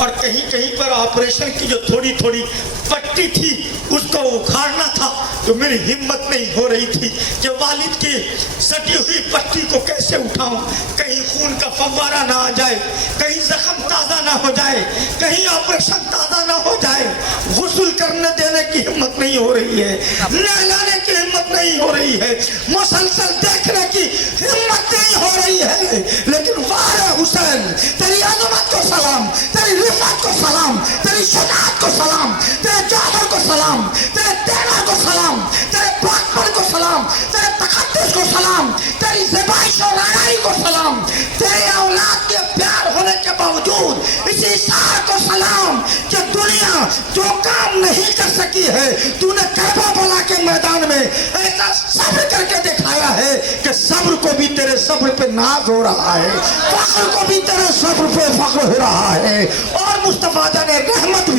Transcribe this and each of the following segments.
और कहीं कहीं पर ऑपरेशन की जो थोड़ी थोड़ी पट्टी थी उसको उखाड़ना था, तो मेरी हिम्मत नहीं हो रही थी कि वालिद की सटी हुई पट्टी को कैसे उठाऊं, कहीं खून का फव्वारा ना आ जाए, कहीं जख्म ताज़ा ना हो जाए, कहीं ऑपरेशन ताज़ा ना हो जाए। गुस्ल करने देने की हिम्मत नहीं हो रही है, नहलाने की हिम्मत नहीं हो रही है, मुसलसल देखने की हिम्मत नहीं हो रही है। लेकिन वारे हुसैन, तेरी अज़मत को सलाम, तेरी रिफ़त को सलाम, तेरी शुजाअत को सलाम, तेरे जौहर को सलाम, तेरे तेवर को सलाम, तेरे पाकपन को सलाम, तेरे तक़द्दुस को सलाम, तेरी ज़िबाइश और रानाई को सलाम, तेरे औलाद के प्यार होने के बावजूद इसी सार को सलाम कि दुनिया जो काम नहीं कर सकी है, तूने करबला के मैदान में ऐसा सब्र करके दिखाया है कि सब्र को भी तेरे सब्र पे नाज हो रहा है, फख्र को भी तेरे सब्र पे फख्र हो रहा है। और मुस्तफा जाने रहमत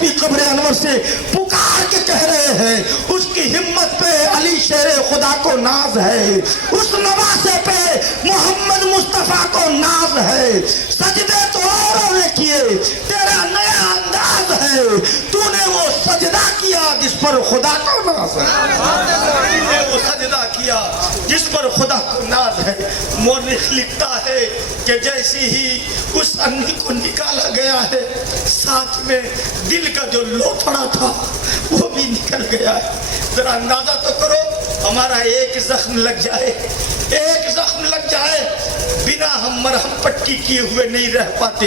भी कब्र अनवर से पुकार के कह रहे हैं, उसकी हिम्मत पे अली शेर खुदा को नाज है, उस नवासे पे मोहम्मद मुस्तफा को नाज है। सजदे तो औरों ने किए, तेरा नया अंदाज है, तूने वो सजदा किया जिस पर खुदा को नाज है, तूने वो सजदा किया जिस पर खुदा को नाज है। मौलिक लिखता है कि जैसे ही उस अन्नी को निकाला गया है, साथ में दिल का जो लोथड़ा था वो भी निकल गया है। जरा अंदाजा तो करो, हमारा एक जख्म लग जाए, एक जख्म लग जाए, बिना हम मरहम पट्टी किए हुए नहीं रह पाते,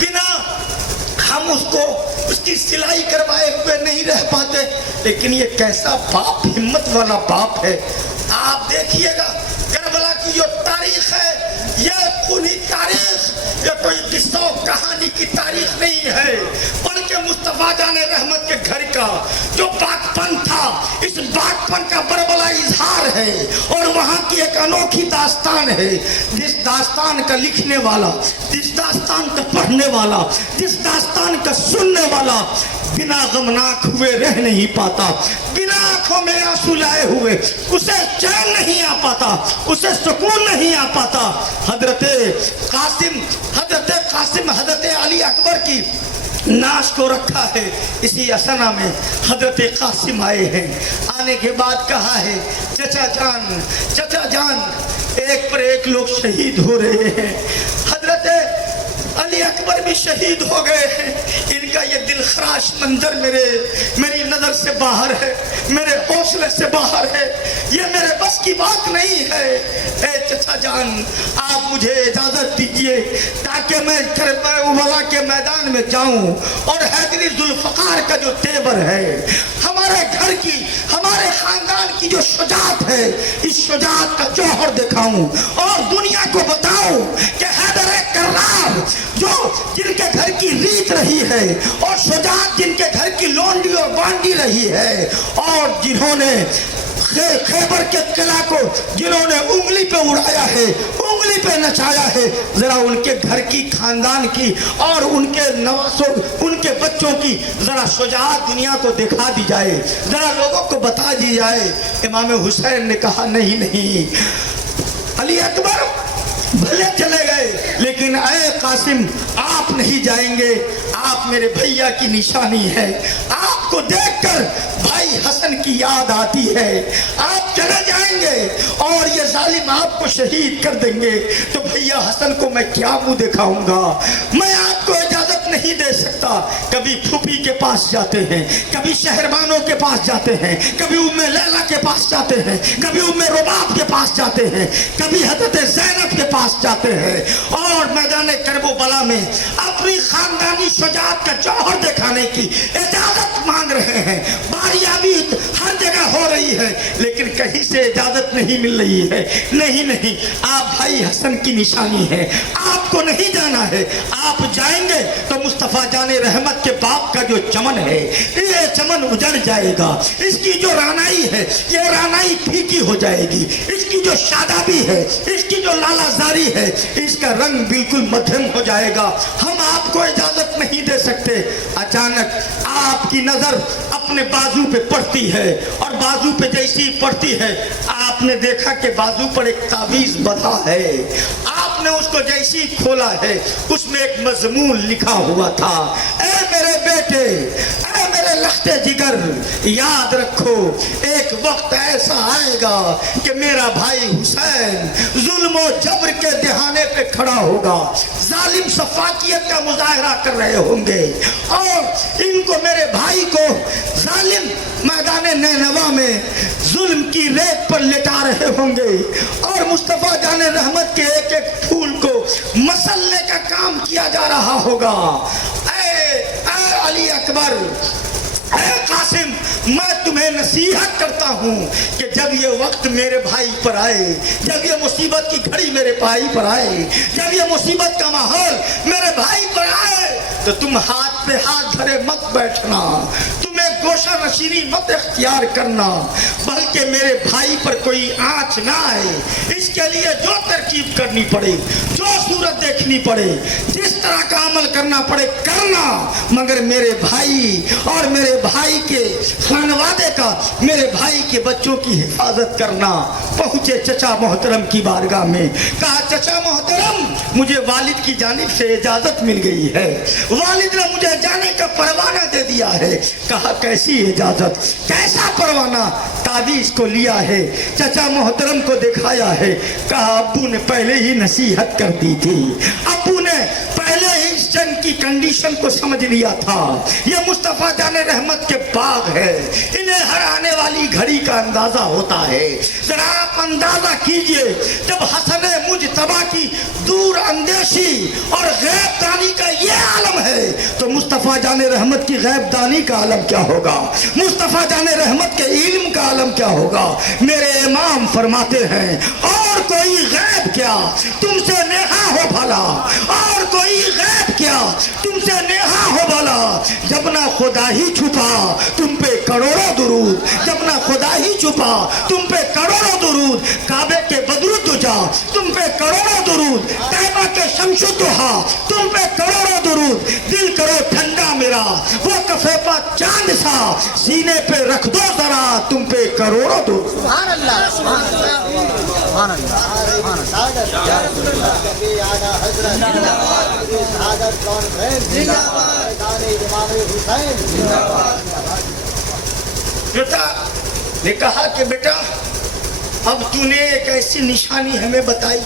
बिना हम उसकी सिलाई करवाए हुए नहीं रह पाते। लेकिन ये कैसा बाप, हिम्मत वाला बाप है। आप देखिएगा करबला की जो तारीख है, ये पूरी तारीख, ये कोई किस्सा कहानी की तारीख नहीं है, बल्कि मुस्तफा जाने रहमत के घर का जो बागपन था, इस बागपन का बड़ा इजहार है। और वहाँ की एक अनोखी दास्तान है, जिस दास्तान का लिखने वाला, जिस दास्तान का पढ़ने वाला, जिस दास्तान का सुनने वाला बिना गमनाक हुए रह नहीं पाता, बिना आंखों में आंसू लाए हुए उसे चैन नहीं आ पाता, उसे सुकून नहीं आ पाता। हजरत कासिम हजरत अली अकबर की नाश को रखा है, इसी असना में हजरत कासिम आए हैं। आने के बाद कहा है, चचा जान, एक पर एक लोग शहीद हो रहे हैं। हजरत अली अकबर भी शहीद हो गए हैं। इनका ये दिलखराश मंजर मेरी नज़र से बाहर है, मेरे हौसले से बाहर है, ये मेरे बस की बात नहीं है। ए चचा जान, आप मुझे इजाज़त दीजिए ताकि मैं करबला के मैदान में जाऊं और हैदरी जुल्फ़कार का जो तेवर है, हमारे घर की, हमारे खानदान की जो शुजाअत है, इस शुजाअत का जौहर दिखाऊं और दुनिया को बताऊं कि हैदर कर्रार जो जिनके घर की रीत रही है और शुजाअत जिनके घर की लोंडी और बांडी रही है, और जिन्होंने खैबर के किला को जिन्होंने उंगली पे उड़ाया है, उंगली पे नचाया है, जरा उनके घर की, खानदान की और उनके नवासों, उनके बच्चों की जरा शुजाअत दुनिया को दिखा दी जाए, जरा लोगों को बता दी जाए। इमाम हुसैन ने कहा, नहीं, अली अकबर भले चले गए, लेकिन ऐ कासिम, आप नहीं जाएंगे, आप मेरे भैया की निशानी है, आपको देखकर भाई हसन की याद आती है, आप चले जाएंगे और ये जालिम आपको शहीद कर देंगे, तो भैया हसन को मैं क्या मुंह दिखाऊंगा, मैं आपको इजाजत नहीं दे सकता। कभी फूफी के पास जाते हैं, कभी शहरबानों के पास जाते हैं, कभी उम्मे लैला के पास जाते हैं, कभी उम्मे रुबाब के पास जाते हैं, कभी हजरत ज़ैनब के पास जाते हैं, और मैदान करबला में अपनी खानदानी शुजाअत का जौहर दिखाने की इजाजत मांग रहे हैं। बारियाबी हर जगह हो रही है, लेकिन कहीं से इजाजत नहीं मिल रही है। नहीं, आप भाई हसन की निशानी है, आपको नहीं जाना है, आप जाएंगे तो मुस्तफा जाने रहमत के बाप का जो चमन है, ये चमन उजड़ जाएगा, इसकी जो रानाई है, ये रानाई फीकी हो जाएगी, इसकी जो शादाबी है, इसकी जो लालाजारी है, इसका रंग बिल्कुल मध्यम हो जाएगा। हम आपको इजाजत नहीं दे सकते। अचानक आपकी नजर अपने बाजू पे पड़ती है, और बाजू पे जैसी पड़ती है, आपने देखा कि बाजू पर एक ताबीज बंधा है। आप आपने उसको जैसी खोला है उसमें एक मजमून लिखा हुआ था, ए मेरे बेटे, ए मेरे लख्ते जिगर, याद रखो एक वक्त ऐसा आएगा कि मेरा भाई हुसैन जुल्म और जबर के दहाने पे खड़ा होगा, जालिम सफाकियत का मुजाहरा कर रहे होंगे और इनको, मेरे भाई को जालिम मैदान नैनवा में जुल्म की रेत पर लिटा रहे होंगे और मुस्तफा जान रहमत के एक एक फूल को मसलने का काम किया जा रहा होगा। ऐ अली अकबर, ऐ कासिम, मैं तुम्हें नसीहत करता हूँ कि जब ये वक्त मेरे भाई पर आए, जब ये मुसीबत की घड़ी मेरे भाई पर आए, जब ये मुसीबत का माहौल मेरे भाई पर आए, तो तुम हाथ पे हाथ धरे मत बैठना, तुम्हें गोशा नशीनी मत इख्तियार करना, बल्कि मेरे भाई पर कोई आँच ना आए इसके लिए जो तरकीब करनी पड़े, जो सूरत देखनी पड़े, जिस तरह का अमल करना पड़े करना, मगर मेरे भाई और मेरे भाई के खानवादे का, मेरे भाई के बच्चों की हिफाजत करना। पहुंचे चचा मोहतरम की बारगाह में, कहा चचा मोहतरम मुझे वालिद की जानिब से इजाजत मिल गई है, वालिद ने मुझे जाने का परवाना दे दिया है। कहा कैसी इजाजत, कैसा परवाना? ताबीज को लिया है, चचा मोहतरम को दिखाया है, कहा अब्बू ने पहले ही नसीहत कर दी थी, अब्बू ने पहले ही इस जंग की कंडीशन को समझ लिया था, ये मुस्तफा जाने रहमत के बाग है, इन्हें हर आने वाली घड़ी का अंदाजा होता है। जरा आप अंदाजा कीजिए जब हसन मुजतबा की दूर अंदेशी और गैबदानी का ये आलम है तो मुस्तफा जाने रहमत की गैबदानी का आलम क्या होगा, मुस्तफा जाने रहमत के इल्म का आलम क्या होगा। मेरे इमाम फरमाते हैं और कोई गैब क्या तुमसे नेहा हो भला, और कोई गैब क्या तुमसे नेहा हो भला, जब ना खुदा ही छुपा तुम पे करोड़ों दुरूद, जब ना खुदा ही छुपा तुम पे करोड़ों दुरूद, काबे के बदरुद्दुजा तुम पे करोड़ों दुरूद, तैबा के शमशुद्दुहा तुम पे करोड़ों दुरूद, दिल करो ठंडा मेरा वो कफे पा चांद सा, सीने पे रख दो जरा तुम पे करोड़ों दुरूद। सुभान अल्लाह, सुभान अल्लाह, सुभान बेटा ने कहा कि बेटा अब तूने एक ऐसी निशानी हमें बताई,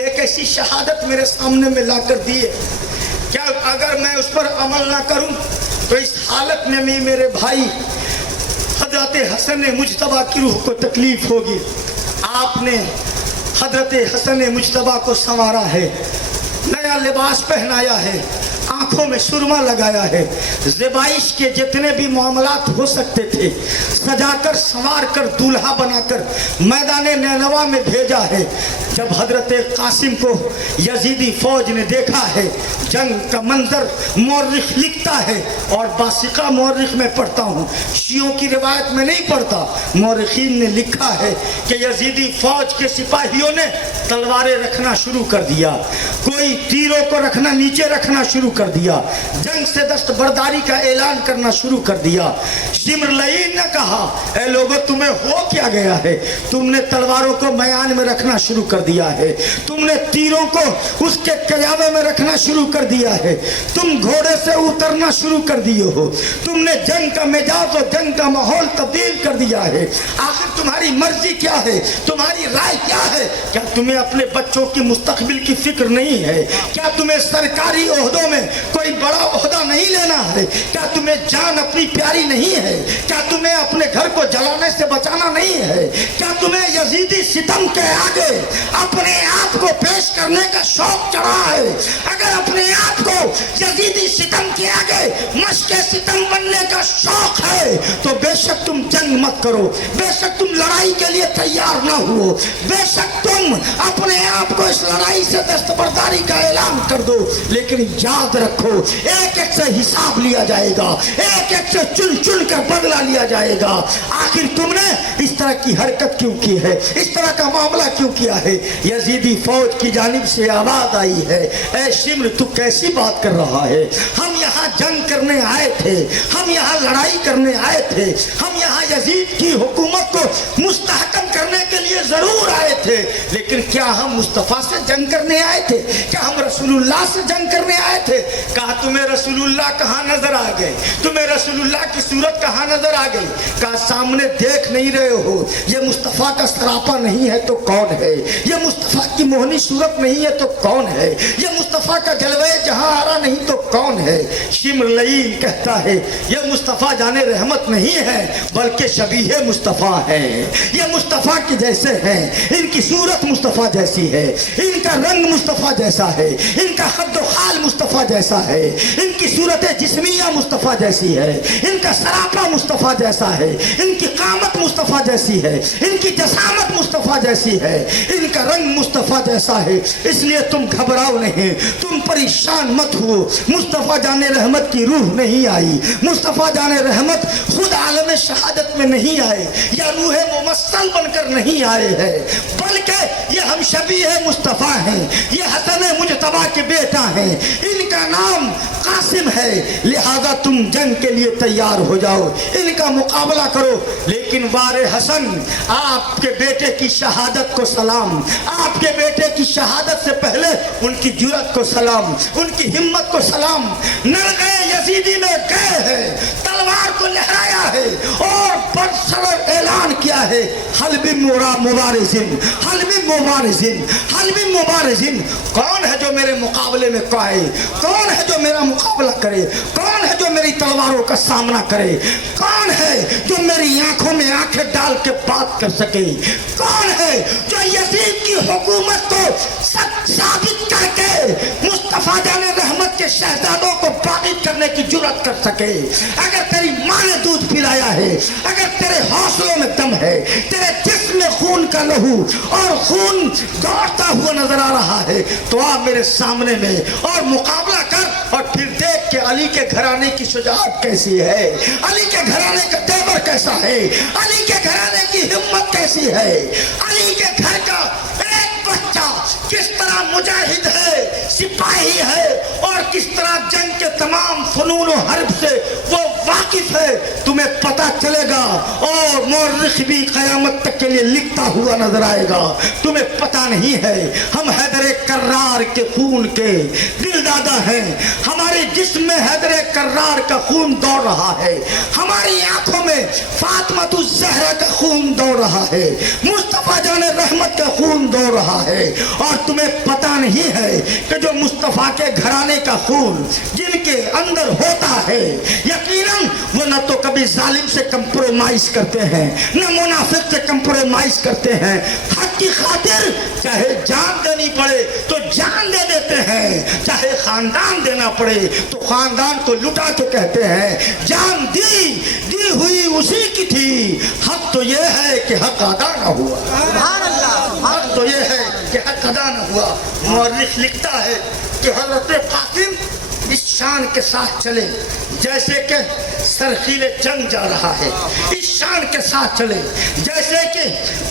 एक ऐसी शहादत मेरे सामने में ला कर दी है, क्या अगर मैं उस पर अमल ना करूं तो इस हालत में भी मेरे भाई हजरत हसन मुजतबा की रूह को तकलीफ होगी। आपने हजरत हसन मुजतबा को संवारा है, नया लिबास पहनाया है, आंखों में सुरमा लगाया है, ज़बाइश के जितने भी मामलात हो सकते थे सजाकर संवार कर दूल्हा बनाकर मैदान नैनवा में भेजा है। जब हजरत कासिम को यजीदी फौज ने देखा है, जंग का मंजर मौरिख लिखता है और बासिका मौरिख में पढ़ता हूँ, शियों की रिवायत में नहीं पढ़ता, मौरिखीन ने लिखा है कि यजीदी फौज के सिपाहियों ने तलवारें रखना शुरू कर दिया, कोई तीरों को रखना नीचे रखना शुरू कर दिया, जंग से दस्तबरदारी का ऐलान करना शुरू कर दिया। शिमरलईन ने कहा ए लोगों तुम्हें हो क्या गया है, तुमने तलवारों को मैदान में रखना शुरू कर दिया है, तुमने तीरों को उसके कयावे में रखना शुरू कर दिया है, तुम घोड़े से उतरना शुरू कर दिए हो, तुमने जंग का मिजाज और जंग का माहौल तब्दील कर दिया है। आखिर तुम्हारी मर्जी क्या है, तुम्हारी राय क्या है? क्या तुम्हें अपने बच्चों की मुस्तकबिल की फिक्र नहीं है? क्या तुम्हें सरकारी ओहदों में कोई बड़ा ओहदा नहीं लेना है? क्या तुम्हें जान अपनी प्यारी नहीं है? क्या तुम्हें अपने घर को जलाने से बचाना नहीं है? क्या तुम्हें यजीदी सितम के आगे अपने आप को पेश करने का शौक चढ़ा है? अगर अपने आप को यजीदी सितम के आगे मशके सितम बनने का शौक है तो बेशक तुम जंग मत करो, बेशक तुम लड़ाई के लिए तैयार ना हुओ, बेशक तुम अपने आप को इस लड़ाई से दस्तबरदारी का ऐलान कर दो, लेकिन याद रखो एक एक से हिसाब लिया जाएगा, एक एक से चुन चुन कर बदला लिया जाएगा। आखिर तुमने इस तरह की हरकत क्यों की है, इस तरह का मामला क्यों किया है? यजीदी फौज की जानिब से आवाज आई है, ए शिम्र तू कैसी बात कर रहा है? हम यहाँ जंग करने आए थे, हम यहाँ लड़ाई करने आए थे, हम यहाँ यजीद की हुकूमत को मुस्तहकम करने के लिए जरूर आए थे, لیکن کیا ہم مصطفیٰ سے جنگ کرنے آئے تھے؟ کیا ہم رسول اللہ سے جنگ کرنے آئے تھے؟ کہا تمہیں رسول اللہ کہاں نظر آ گئے؟ تمہیں رسول اللہ کی صورت کہاں نظر آ گئی؟ کہا سامنے دیکھ نہیں رہے ہو، یہ مصطفیٰ کا سراپا نہیں ہے تو کون ہے؟ یہ مصطفیٰ کی موہنی صورت نہیں ہے تو کون ہے؟ یہ مصطفیٰ کا جلوہ جہاں آرا نہیں تو کون ہے؟ شمر لعین کہتا ہے یہ مصطفیٰ جان رحمت نہیں ہے بلکہ شبیہ مصطفیٰ ہے، یہ مصطفیٰ کے جیسے ہیں، ان کی صورت مصطفیٰ جیسی ہے، ان کا رنگ مصطفیٰ جیسا ہے، ان کا خد و خال مصطفیٰ جیسا ہے، ان کی صورت جسمیہ مصطفیٰ جیسی ہے، ان کا سراپا مصطفیٰ جیسا ہے، ان کی قامت مصطفیٰ جیسی ہے، ان کی جسامت مصطفیٰ جیسی ہے، ان کا رنگ مصطفیٰ جیسا ہے۔ اس لیے تم گھبراؤ نہیں، تم پریشان مت ہو، مصطفیٰ جان رحمت کی روح نہیں آئی، مصطفیٰ جان رحمت خود عالم شہادت میں نہیں آئے یا روح ممثل بن کر نہیں آئے ہیں، بلکہ یہ ہم شبیہ مصطفیٰ ہیں، یہ حسن مجتبیٰ کے بیٹا ہیں، ان کا نام قاسم ہے، لہذا تم جنگ کے لیے تیار ہو جاؤ، ان کا مقابلہ کرو۔ لیکن وار حسن، آپ کے بیٹے کی شہادت کو سلام، آپ کے بیٹے کی شہادت سے پہلے ان کی جرأت کو سلام، ان کی ہمت کو سلام۔ نر گئے یزیدی میں گئے ہیں، تلوار کو لہرایا ہے اور برسر اعلان کیا ہے، حلب مبارزن، حلب مبارزن، حلب مبارزن۔ کون ہے جو میرے مقابلے میں آئے؟ کون ہے جو میرا مقابلہ کرے؟ کون ہے جو میری تلواروں کا سامنا کرے؟ کون ہے جو میری آنکھوں میں آنکھیں ڈال کے بات کر سکے؟ کون ہے جو یزید کی حکومت کو ثابت کر کے مصطفیٰ جان رحمت کے شہزادوں کو باغی کرنے کی جرأت کر سکے؟ اگر تیری ماں نے دودھ پلایا ہے، اگر تیرے حوصلوں میں دم ہے، تیرے جسم میں خون کا لہو اور خون دوڑتا ہوا نظر آ رہا ہے، تو آ میرے سامنے میں اور مقابلہ کر، اور پھر دیکھ کہ علی کے گھرانے کی شجاعت کیسی ہے، علی کے گھرانے کا تیور کیسا ہے، علی کے گھرانے کی ہمت کیسی ہے، علی کے گھر کا ایک بچہ کس طرح مجاہد ہے، سپاہی ہے، اور کس طرح جنگ کے تمام فنون و حرب سے وہ واقف ہے، تمہیں پتہ چلے گا، اور مورخ بھی قیامت تک کے لیے لکھتا ہوا نظر آئے گا۔ تمہیں پتہ نہیں ہے ہم حیدر کرار کے خون کے دل دادا ہیں، ہمارے جسم میں حیدر کرار کا خون دوڑ رہا ہے، ہماری آنکھوں میں فاطمہ الزہرا کا خون دوڑ رہا ہے، مصطفیٰ جان رحمت کا خون دوڑ رہا ہے، اور تمہیں پتہ نہیں ہے کہ جو مصطفیٰ کے گھرانے کا خون جن کے اندر ہوتا ہے، یقیناً وہ نہ تو کبھی ظالم سے کمپرومائز کرتے ہیں، نہ منافق سے کمپرومائز کرتے ہیں، حق کی خاطر چاہے جان دینی پڑے تو جان دے دیتے ہیں، چاہے خاندان دینا پڑے تو خاندان کو لٹا کے کہتے ہیں جان دی ہوئی اسی کی تھی، حق تو یہ ہے کہ حق ادا نہ ہوا، حق تو یہ ہے کہ حق ادا نہ ہوا۔ مورخ لکھتا ہے کہ حضرت قاسم اس شان کے ساتھ چلے جیسے کہ سرخیل جنگ جا رہا ہے، اس شان کے ساتھ چلے جیسے کہ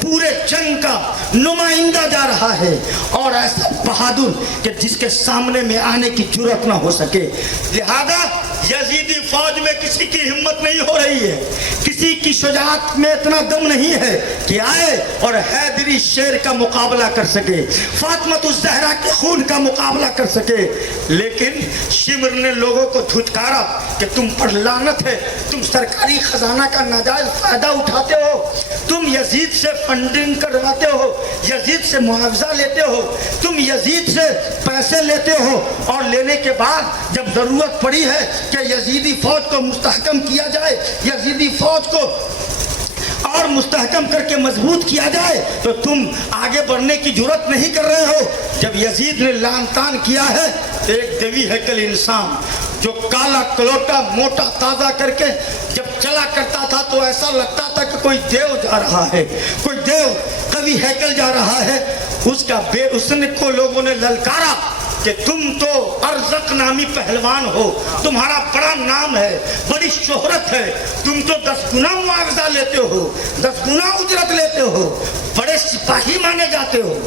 پورے جنگ کا نمائندہ جا رہا ہے، اور ایسا بہادر کہ جس کے سامنے میں آنے کی جرأت نہ ہو سکے۔ لہذا یزیدی فوج میں کسی کی ہمت نہیں ہو رہی ہے، کسی کی شجاعت میں اتنا دم نہیں ہے کہ آئے اور حیدری شیر کا مقابلہ کر سکے، فاطمہ الزہرا کے خون کا مقابلہ کر سکے۔ لیکن شمر نے لوگوں کو دھتکارا کہ تم پر لعنت ہے، تم سرکاری خزانہ کا ناجائز فائدہ اٹھاتے ہو، تم یزید سے فنڈنگ کرواتے ہو، یزید سے معاوضہ لیتے ہو، تم یزید سے پیسے لیتے ہو، اور لینے کے بعد جب ضرورت پڑی ہے کہ یزیدی فوج کو مستحکم کیا جائے، یزیدی فوج کو اور مستحکم کر کے مضبوط کیا جائے، تو تم آگے بڑھنے کی جرأت نہیں کر رہے ہو۔ جب یزید نے لعن طعن کیا ہے، ایک دیوی ہیکل انسان جو کالا کلوٹا موٹا تازہ کر کے جب چلا کرتا تھا تو ایسا لگتا تھا کہ کوئی دیو جا رہا ہے، کوئی دیو کبھی ہیکل جا رہا ہے، اس نے کو لوگوں نے للکارا کہ تم تو ارزق نامی پہلوان ہو، تمہارا بڑا نام ہے، بڑی شہرت ہے، تم تو 10 گنا معاوضہ لیتے ہو، 10 گنا اجرت لیتے ہو، بڑے سپاہی مانے جاتے ہو،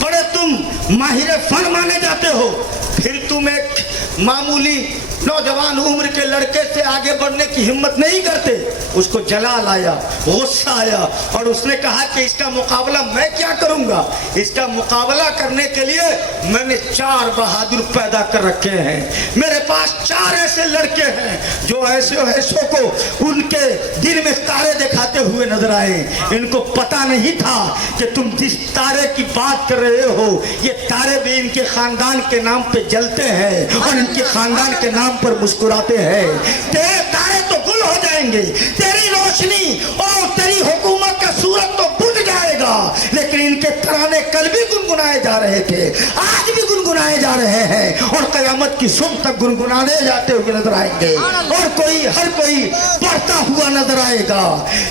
بڑے تم ماہر فن مانے جاتے ہو، پھر تم ایک मामूली नौजवान उम्र के लड़के से आगे बढ़ने की हिम्मत नहीं करते। उसको जलाल आया, गुस्सा आया और उसने कहा कि इसका मुकाबला मैं क्या करूंगा। इसका मुकाबला करने के लिए मैंने 4 बहादुर पैदा कर रखे हैं। मेरे पास 4 ऐसे लड़के हैं जो ऐसों को उनके दिन में तारे दिखाते हुए नजर आए। इनको पता नहीं था कि तुम जिस तारे की बात कर रहे हो ये तारे भी इनके खानदान के नाम पे जलते हैं और इनके खानदान के नाम पर मुस्कुराते हैं। तेरे तारे तो गुल हो जाएंगे, तेरी रोशनी और तेरी हुकूमत का सूरज तो बुझ जाएगा, लेकिन इनके तराने कल भी गुनगुनाए जा रहे थे, आज भी गुनगुनाए जा रहे हैं और कयामत की सुबह तक गुनगुनाने जाते हुए नजर आएंगे। और हर कोई पढ़ता हुआ नजर आएगा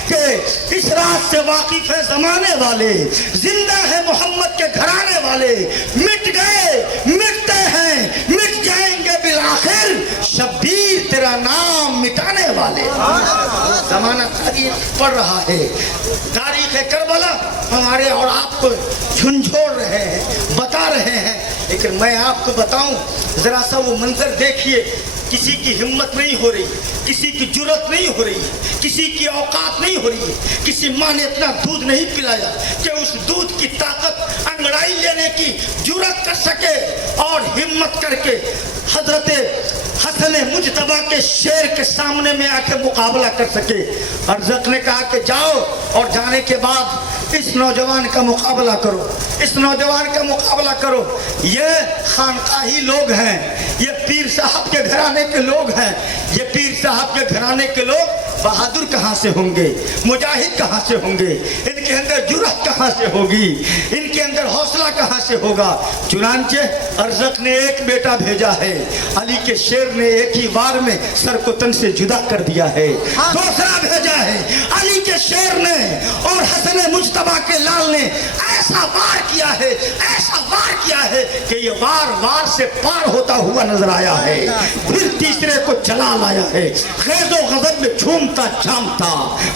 कि इस रात से वाकिफ है जमाने वाले, जिंदा है मोहम्मद के घराने वाले, मिट गए, मिटते हैं, मिट जाएंगे बिलाखिर, शब्बीर तेरा नाम मिटाने वाले। जमाना तारीख पढ़ रहा है, तारीख है करबला हमारे और आपको झुंझोड़ रहे हैं, बता रहे हैं। लेकिन मैं आपको बताऊं, जरा सा वो मंजर देखिए, किसी की हिम्मत नहीं हो रही, किसी की जुर्रत नहीं हो रही, किसी की औकात नहीं हो रही है। किसी माँ ने इतना दूध नहीं पिलाया कि उस दूध की ताकत अंगड़ाई लेने की जुर्रत कर सके और हिम्मत करके हजरत हसन मुजतबा के शेर के सामने में आके मुकाबला कर सके। अरज़क ने कहा कि जाओ और जाने के बाद इस नौजवान का मुकाबला करो, इस नौजवान का मुकाबला करो। ये खानकाही लोग हैं, ये पीर साहब के घराने के लोग हैं। ये पीर साहब के घराने के लोग बहादुर कहाँ से होंगे, मुजाहिद कहाँ से होंगे, इनके अंदर जुर्रत कहाँ से होगी, इनके अंदर हौसला कहाँ से होगा। चुनांचे अरज़क ने एक बेटा भेजा है, अली के शेर ने एक ही बार में सर को तन से जुदा कर दिया है। दूसरा भेजा है अली के शेर ने और हसन मुजतबा के लाल ने ऐसा वार किया है, ऐसा वार किया है कि ये वार से पार होता हुआ नजर आया है। फिर तीसरे को चला लाया है, ग़ैज़ो ग़ज़ब में झूमता झामता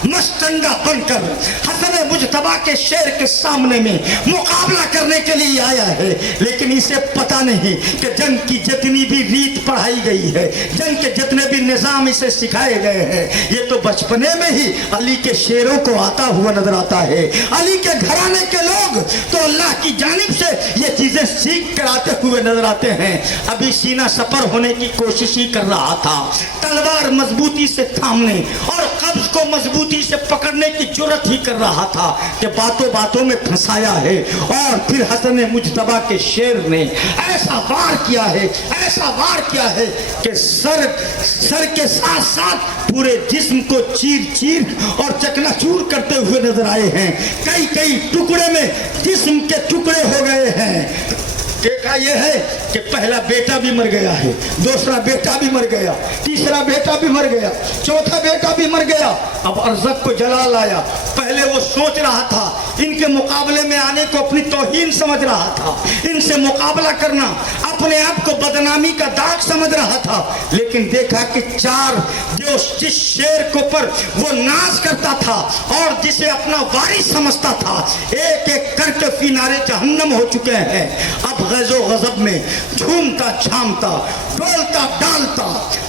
मस्तंगा बनकर हसन मुजतबा के शेर के सामने में मुकाबला करने के लिए आया है। लेकिन इसे पता नहीं कि जंग की जितनी भी रीत पढ़ाई गई है, जंग के जितने भी निजाम इसे सिखाए गए हैं, ये तो बचपने में ही अली के शेरों को आता हुआ नजर आता है। अली के घराने के लोग तो अल्लाह की जानिब से ये चीजें सीख कर आते हुए नजर आते हैं। अभी सीना सपर होने की कोशिश ही कर रहा था, तलवार मजबूती से थामने और कब्ज को मजबूती से पकड़ने की जुर्रत ही कर रहा था कि बातों बातों में फंसाया है। और फिर हसन मुजतबा के शेर ने ऐसा वार किया है, ऐसा वार किया है कि सर के साथ साथ पूरे जिस्म को चीर और चकनाचूर करते हुए नजर आए हैं। कई टुकड़े में जिस्म के टुकड़े हो गए हैं। देखा यह है कि पहला बेटा भी मर गया है, दूसरा बेटा भी मर गया, तीसरा बेटा भी मर गया, चौथा बेटा भी मर गया। अब अरज़क को जलाल आया। पहले वो सोच रहा था, इनके मुकाबले में आने को अपनी तौहीन समझ रहा था, इनसे मुकाबला करना अपने आप को बदनामी का दाग समझ रहा था। लेकिन देखा कि 4 जो जिस शेर के ऊपर वो नाज करता था और जिसे अपना वारिस समझता था, एक एक करके फिनारे जहन्नम हो चुके हैं। अब ग़ैज़ो ग़ज़ब में झूमता झामता डोलता डालता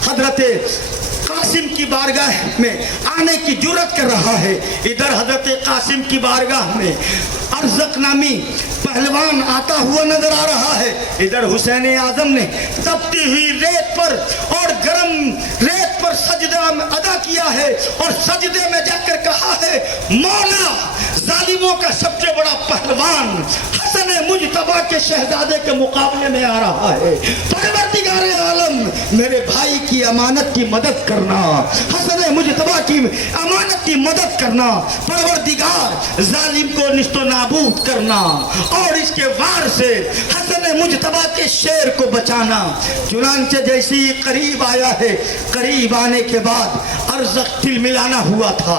हजरते कासिम की बारगाह में आने की जुर्रत कर रहा है। इधर हजरत कासिम की बारगाह में अरज़क नामी पहलवान आता हुआ नजर आ रहा है। इधर हुसैन आजम ने तपती हुई रेत पर और गर्म रेत पर सजदा अदा किया है और सजदे में जाकर कहा है, मौला जालिमों का सबसे बड़ा पहलवान हसन मुजतबा के शहजादे के मुकाबले में आ रहा है। परवरदिगार आलम मेरे भाई की अमानत की मदद करना, हसन मुजतबा की अमानत की मदद करना, परवरदिगार जालिम को निस्तो नाबूद करना और इसके वार से हसन मुजतबा के शेर को बचाना। चुनांचे जैसे ही करीब आया है, करीब आने के बाद अरज़क तिलमिलाना हुआ था।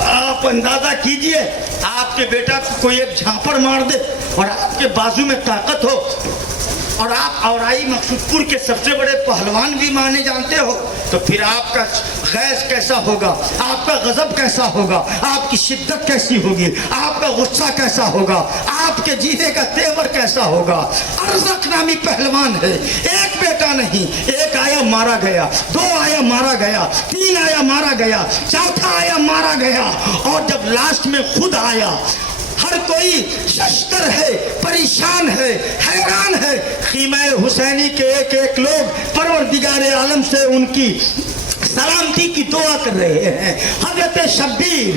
आप अंदाजा कीजिए, आपके बेटा को कोई एक झापड़ मार दे और आपके बाजू में ताकत हो और आप औराई मकसूदपुर के सबसे बड़े पहलवान भी माने जानते हो, तो फिर आपका गैस कैसा होगा, आपका गजब कैसा होगा, आपकी शिद्दत कैसी होगी, आपका गुस्सा कैसा होगा, आपके जीने का तेवर कैसा होगा। अरज़क नामी पहलवान है, एक बेटा نہیں، ایک آیا مارا گیا، دو آیا مارا گیا، تین آیا مارا گیا، چوتھا آیا مارا گیا، اور جب لاسٹ میں خود آیا، ہر کوئی ششدر ہے، پریشان ہے، حیران ہے۔ خیمہ حسینی کے ایک ایک لوگ پروردگار عالم سے ان کی سلامتی کی دعا کر رہے ہیں۔ حضرت شبیر،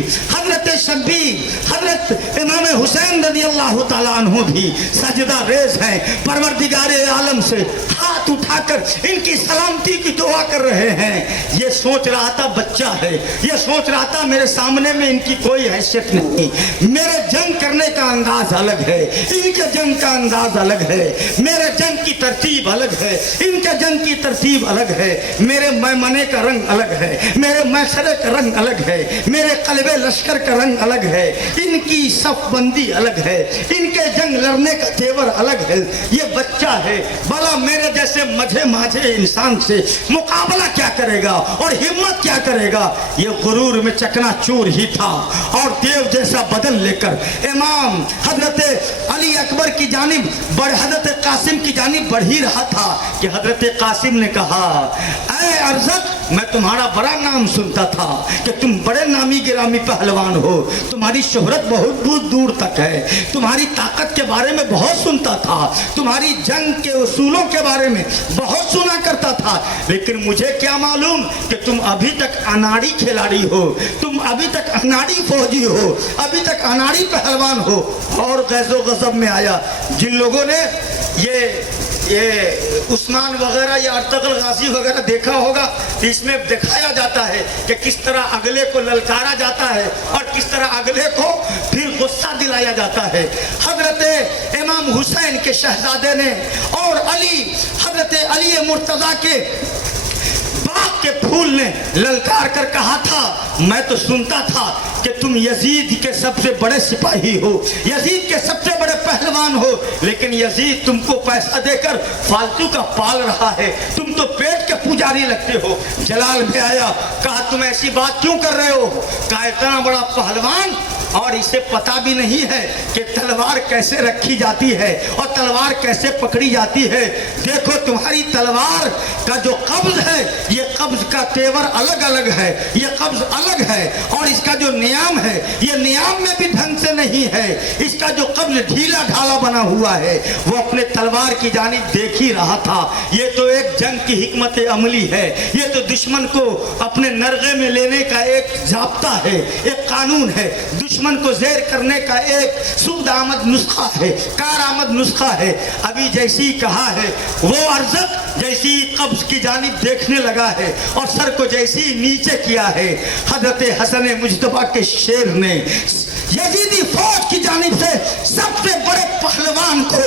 حضرت امام حسین رضی اللہ تعالیٰ عنہ بھی سجدہ ریز ہیں، پروردگار عالم سے ہاتھ اٹھا کر ان کی سلامتی کی دعا کر رہے ہیں۔ یہ سوچ رہا تھا بچہ ہے، یہ سوچ رہا تھا میرے سامنے میں ان کی کوئی حیثیت نہیں، میرے جنگ کرنے کا انداز الگ ہے، ان کے جنگ کا انداز الگ ہے، میرے جنگ کی ترتیب الگ ہے، ان کے جنگ کی ترتیب الگ ہے، میرے میمنے کا رنگ الگ ہے، میرے میسرے کا رنگ الگ ہے، میرے قلب لشکر کا رنگ الگ ہے، ان کی صف بندی الگ ہے، ان کے جنگ لڑنے کا تیور الگ ہے۔ یہ بچہ ہے، بھلا میرے جیسے مجھے ماجھے انسان سے مقابلہ کیا کرے گا اور ہمت کیا کرے گا؟ یہ غرور میں چکنا چور ہی تھا، اور دیو جیسا بدن لے کر امام حضرت علی اکبر کی جانب حضرت قاسم کی جانب بڑھ ہی رہا تھا کہ حضرت قاسم نے کہا، اے ارزق، میں تمہارا بڑا نام سنتا تھا کہ تم بڑے نامی گرامی پہلوان ہو، تمہاری شہرت بہت دور دور تک ہے، تمہاری طاقت کے بارے میں بہت سنتا تھا، تمہاری جنگ کے اصولوں کے بارے میں بہت سنا کرتا تھا، لیکن مجھے کیا معلوم کہ تم ابھی تک اناڑی کھلاڑی ہو، تم ابھی تک اناڑی فوجی ہو، ابھی تک اناڑی پہلوان ہو۔ اور غیظ و غضب میں آیا۔ جن لوگوں نے یہ عثمان وغیرہ یا ارطغرل غازی وغیرہ دیکھا ہوگا، اس میں دکھایا جاتا ہے کہ کس طرح اگلے کو للکارا جاتا ہے اور کس طرح اگلے کو پھر غصہ دلایا جاتا ہے۔ حضرت امام حسین کے شہزادے نے اور حضرت علی مرتضیٰ کے باغ کے پھول نے للکار کر کہا تھا، میں تو سنتا تھا کہ تم یزید کے سب سے بڑے سپاہی ہو، یزید کے سب سے بڑے پہلوان ہو، لیکن یزید تم کو پیسہ دے کر فالتو کا پال رہا ہے، تم تو پیٹ کے پجاری لگتے ہو۔ جلال بھی آیا، کہا تم ایسی بات کیوں کر رہے ہو؟ کہا اتنا بڑا پہلوان اور اسے پتا بھی نہیں ہے کہ تلوار کیسے رکھی جاتی ہے اور تلوار کیسے پکڑی جاتی ہے۔ دیکھو تمہاری تلوار کا جو قبض ہے، یہ قبض کا تیور الگ الگ ہے، یہ قبض الگ ہے، اور اس کا جو نیام ہے، یہ نیام میں بھی ڈھنگ سے نہیں ہے، اس کا جو قبض ڈھیلا ڈھالا بنا ہوا ہے۔ وہ اپنے تلوار کی جانب دیکھ ہی رہا تھا۔ یہ تو ایک جنگ کی حکمت عملی ہے، یہ تو دشمن کو اپنے نرغے میں لینے کا ایک ضابطہ ہے، ایک قانون ہے، دشمن کو زیر کرنے کا ایک سود آمد نسخہ ہے، کار آمد نسخہ ہے۔ ابھی جیسی کہا ہے، وہ ارزق جیسی قبض کی جانب دیکھنے لگا ہے اور سر کو جیسی نیچے کیا ہے، حضرت حسن مجتبیٰ کے شیر نے یزیدی فوج کی جانب سے سب سے بڑے پہلوان کو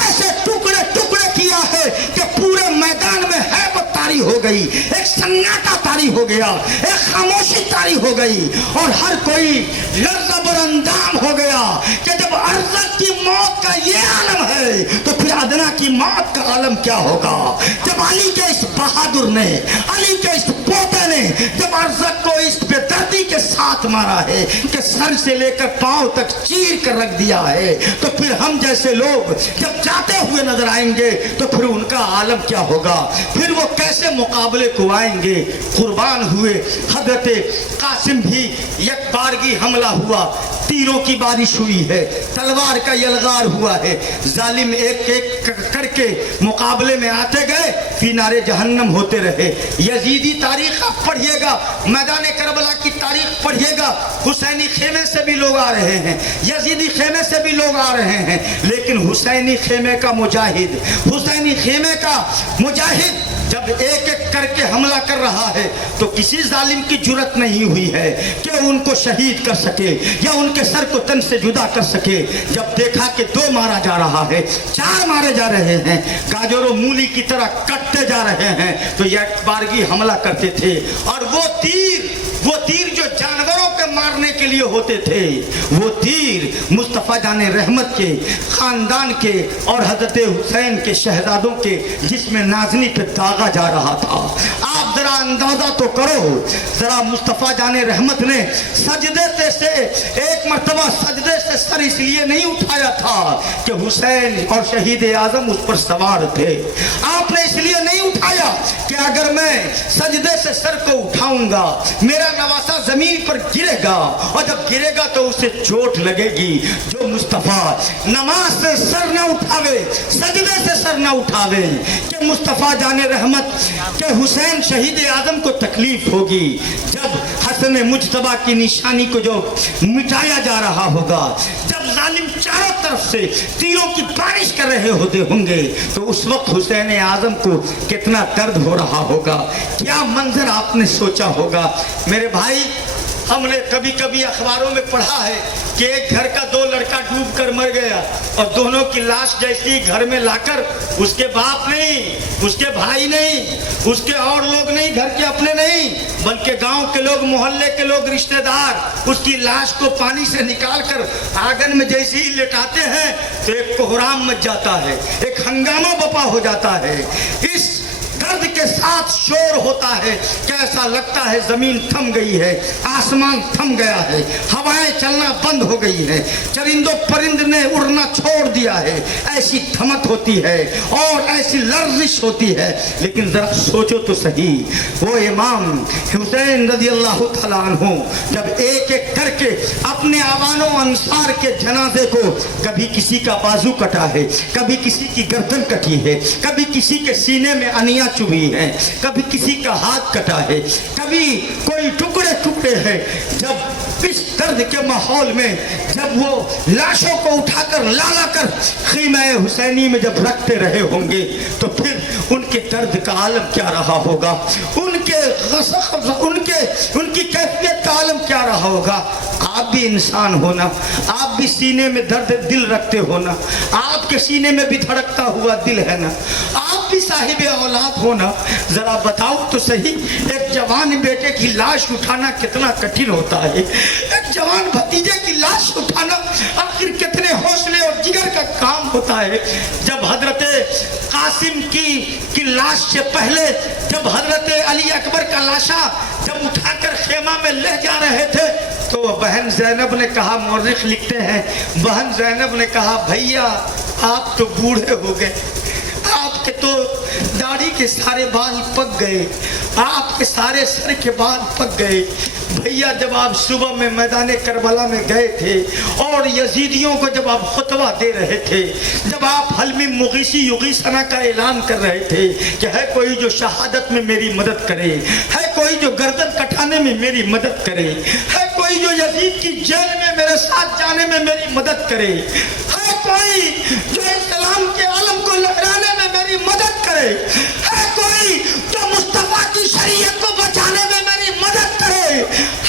ایسے ٹکڑے ٹکڑے کیا ہے کہ پورے میدان میں ہیبت طاری ہو گئی، ایک سناٹا طاری ہو گیا، ایک خاموشی طاری ہو گئی، اور ہر کوئی لرزہ براندام ہو گیا کہ جب ارزق کی موت کا یہ عالم ہے تو پھر ادنا کی موت کا عالم کیا ہوگا؟ جب علی کے اس بہادر نے، علی کے اس پوتے نے جب ارزق کو اس بے دردی کے ساتھ مارا ہے کہ سر سے لے کر پاؤں تک چیر کر رکھ دیا ہے، تو پھر ہم جیسے لوگ جب جاتے ہوئے نظر آئیں گے تو پھر ان کا عالم کیا ہوگا؟ پھر وہ کیسے مقابلے کو آئیں گے؟ قربان ہوئے حضرت قاسم بھی یک بارگی حملہ ہوا، تیروں کی بارش ہوئی ہے، تلوار کا یلغار ہوا ہے، ظالم ایک ایک کر کے مقابلے میں آتے گئے، فینارے جہنم ہوتے رہے۔ یزیدی تاریخ آپ پڑھیے گا، میدان کربلا کی تاریخ پڑھیے گا، حسینی خیمے سے بھی لوگ آ رہے ہیں، یزیدی خیمے سے بھی لوگ آ رہے ہیں، لیکن حسینی خیمے کا مجاہد، حسینی خیمے کا مجاہد جب ایک ایک کر کے حملہ کر رہا ہے تو کسی ظالم کی جرت نہیں ہوئی ہے کہ ان کو شہید کر سکے یا ان کے سر کو تن سے جدا کر سکے۔ جب دیکھا کہ 2 مارا جا رہا ہے، 4 مارے جا رہے ہیں، گاجر و مولی کی طرح کٹتے جا رہے ہیں، تو یک بارگی حملہ کرتے تھے، اور وہ تیر جو جانوروں کے مارنے کے لیے ہوتے تھے، وہ تیر مصطفیٰ جان رحمت کے خاندان کے اور حضرت حسین کے شہزادوں کے جسم نازنی پہ داغا جا رہا تھا۔ آپ ذرا اندازہ تو کرو، ذرا مصطفیٰ جان رحمت نے سجدے سے ایک مرتبہ سجدے سے سر اس لیے نہیں اٹھایا تھا کہ حسین اور شہید اعظم اس پر سوار تھے، آپ نے اس لیے نہیں اٹھایا اگر میں سجدے سے سر کو اٹھاؤں گا میرا نواسا زمین پر گرے گا اور جب گرے گا تو اسے چوٹ لگے گی. جو مصطفیٰ نماز سے سر نہ اٹھاوے سجدے سے سر نہ اٹھاوے کہ مصطفیٰ جان رحمت کہ حسین شہید اعظم کو تکلیف ہوگی. جب حسن مجتبیٰ کی نشانی کو جو مٹایا جا رہا ہوگا, جب ظالم چاروں طرف سے تیروں کی بارش کر رہے ہوتے ہوں گے تو اس وقت حسین اعظم کو کتنا درد ہو رہا ہوگا, کیا منظر آپ نے سوچا ہوگا. میرے بھائی, ہم نے کبھی کبھی اخباروں میں پڑھا ہے کہ ایک گھر کا 2 لڑکا ڈوب کر مر گیا اور دونوں کی لاش جیسی گھر میں لا کر اس کے باپ نہیں, اس کے بھائی نہیں, اس کے اور لوگ نہیں, گھر کے اپنے نہیں, بلکہ گاؤں کے لوگ, محلے کے لوگ, رشتہ دار اس کی لاش کو پانی سے نکال کر آنگن میں جیسے ہی لٹاتے ہیں تو ایک کوہرام مچ جاتا ہے, ایک ہنگامہ بپا ہو جاتا ہے. اس درد کے ساتھ شور ہوتا ہے کہ ایسا لگتا ہے زمین تھم گئی ہے, آسمان تھم گیا ہے, ہوائیں چلنا بند ہو گئی ہے, چرندوں پرند نے اڑنا چھوڑ دیا ہے. ایسی تھمت ہوتی ہے اور ایسی لرزش ہوتی ہے. لیکن ذرا سوچو تو صحیح, وہ امام حسین رضی اللہ تعالیٰ عنہ جب ایک ایک کر کے اپنے آبان و انصار کے جنازے کو, کبھی کسی کا بازو کٹا ہے, کبھی کسی کی گردن کٹی ہے, کبھی کسی کے سینے میں انیا چبھی ہے, کبھی کسی کا ہاتھ کٹا ہے, کبھی کوئی ٹکڑے ٹکڑے ہیں, جب اس درد کے ماحول میں جب وہ لاشوں کو اٹھا کر لا کر خیمہ حسینی میں جب رکھتے رہے ہوں گے تو پھر ان کے درد کا عالم کیا رہا ہوگا, ان کی کیفیت کا عالم کیا رہا ہوگا. آپ بھی انسان ہونا, آپ بھی سینے میں درد دل رکھتے ہونا, آپ کے سینے میں بھی دھڑکتا ہوا دل ہے نا, آپ بھی صاحب اولاد ہونا. ذرا بتاؤ تو صحیح, ایک جوان بیٹے کی لاش اٹھانا کتنا کٹھن ہوتا ہے, ایک جوان بھتیجے کی لاش اٹھانا آخر کتنے حوصلے اور جگر کا کام ہوتا ہے. جب حضرت قاسم کی لاش سے پہلے جب حضرت علی اکبر کا لاشا جب اٹھا کر خیمہ میں لے جا رہے تھے تو بہن زینب نے کہا, مورخ لکھتے ہیں, بہن زینب نے کہا بھیا آپ تو بوڑھے ہو گئے, آپ کے تو داڑھی کے سارے بال پک گئے, آپ کے سارے سر کے بال پک گئے. بھیا جب آپ صبح میں میدان کربلا میں گئے تھے اور یزیدیوں کو جب آپ خطبہ دے رہے تھے, جب آپ حلمی مغیثی یغیثنا کا اعلان کر رہے تھے کہ ہے کوئی جو شہادت میں میری مدد کرے, ہے کوئی جو گردن کٹانے میں میری مدد کرے, ہے کوئی جو یزید کی جیل میں میرے ساتھ جانے میں میری مدد کرے, ہے کوئی جو اسلام کے علم کو لہرانے میں میری مدد کرے, ہے کوئی جو مصطفیٰ کی شریعت کو بچانے میں میری مدد کرے,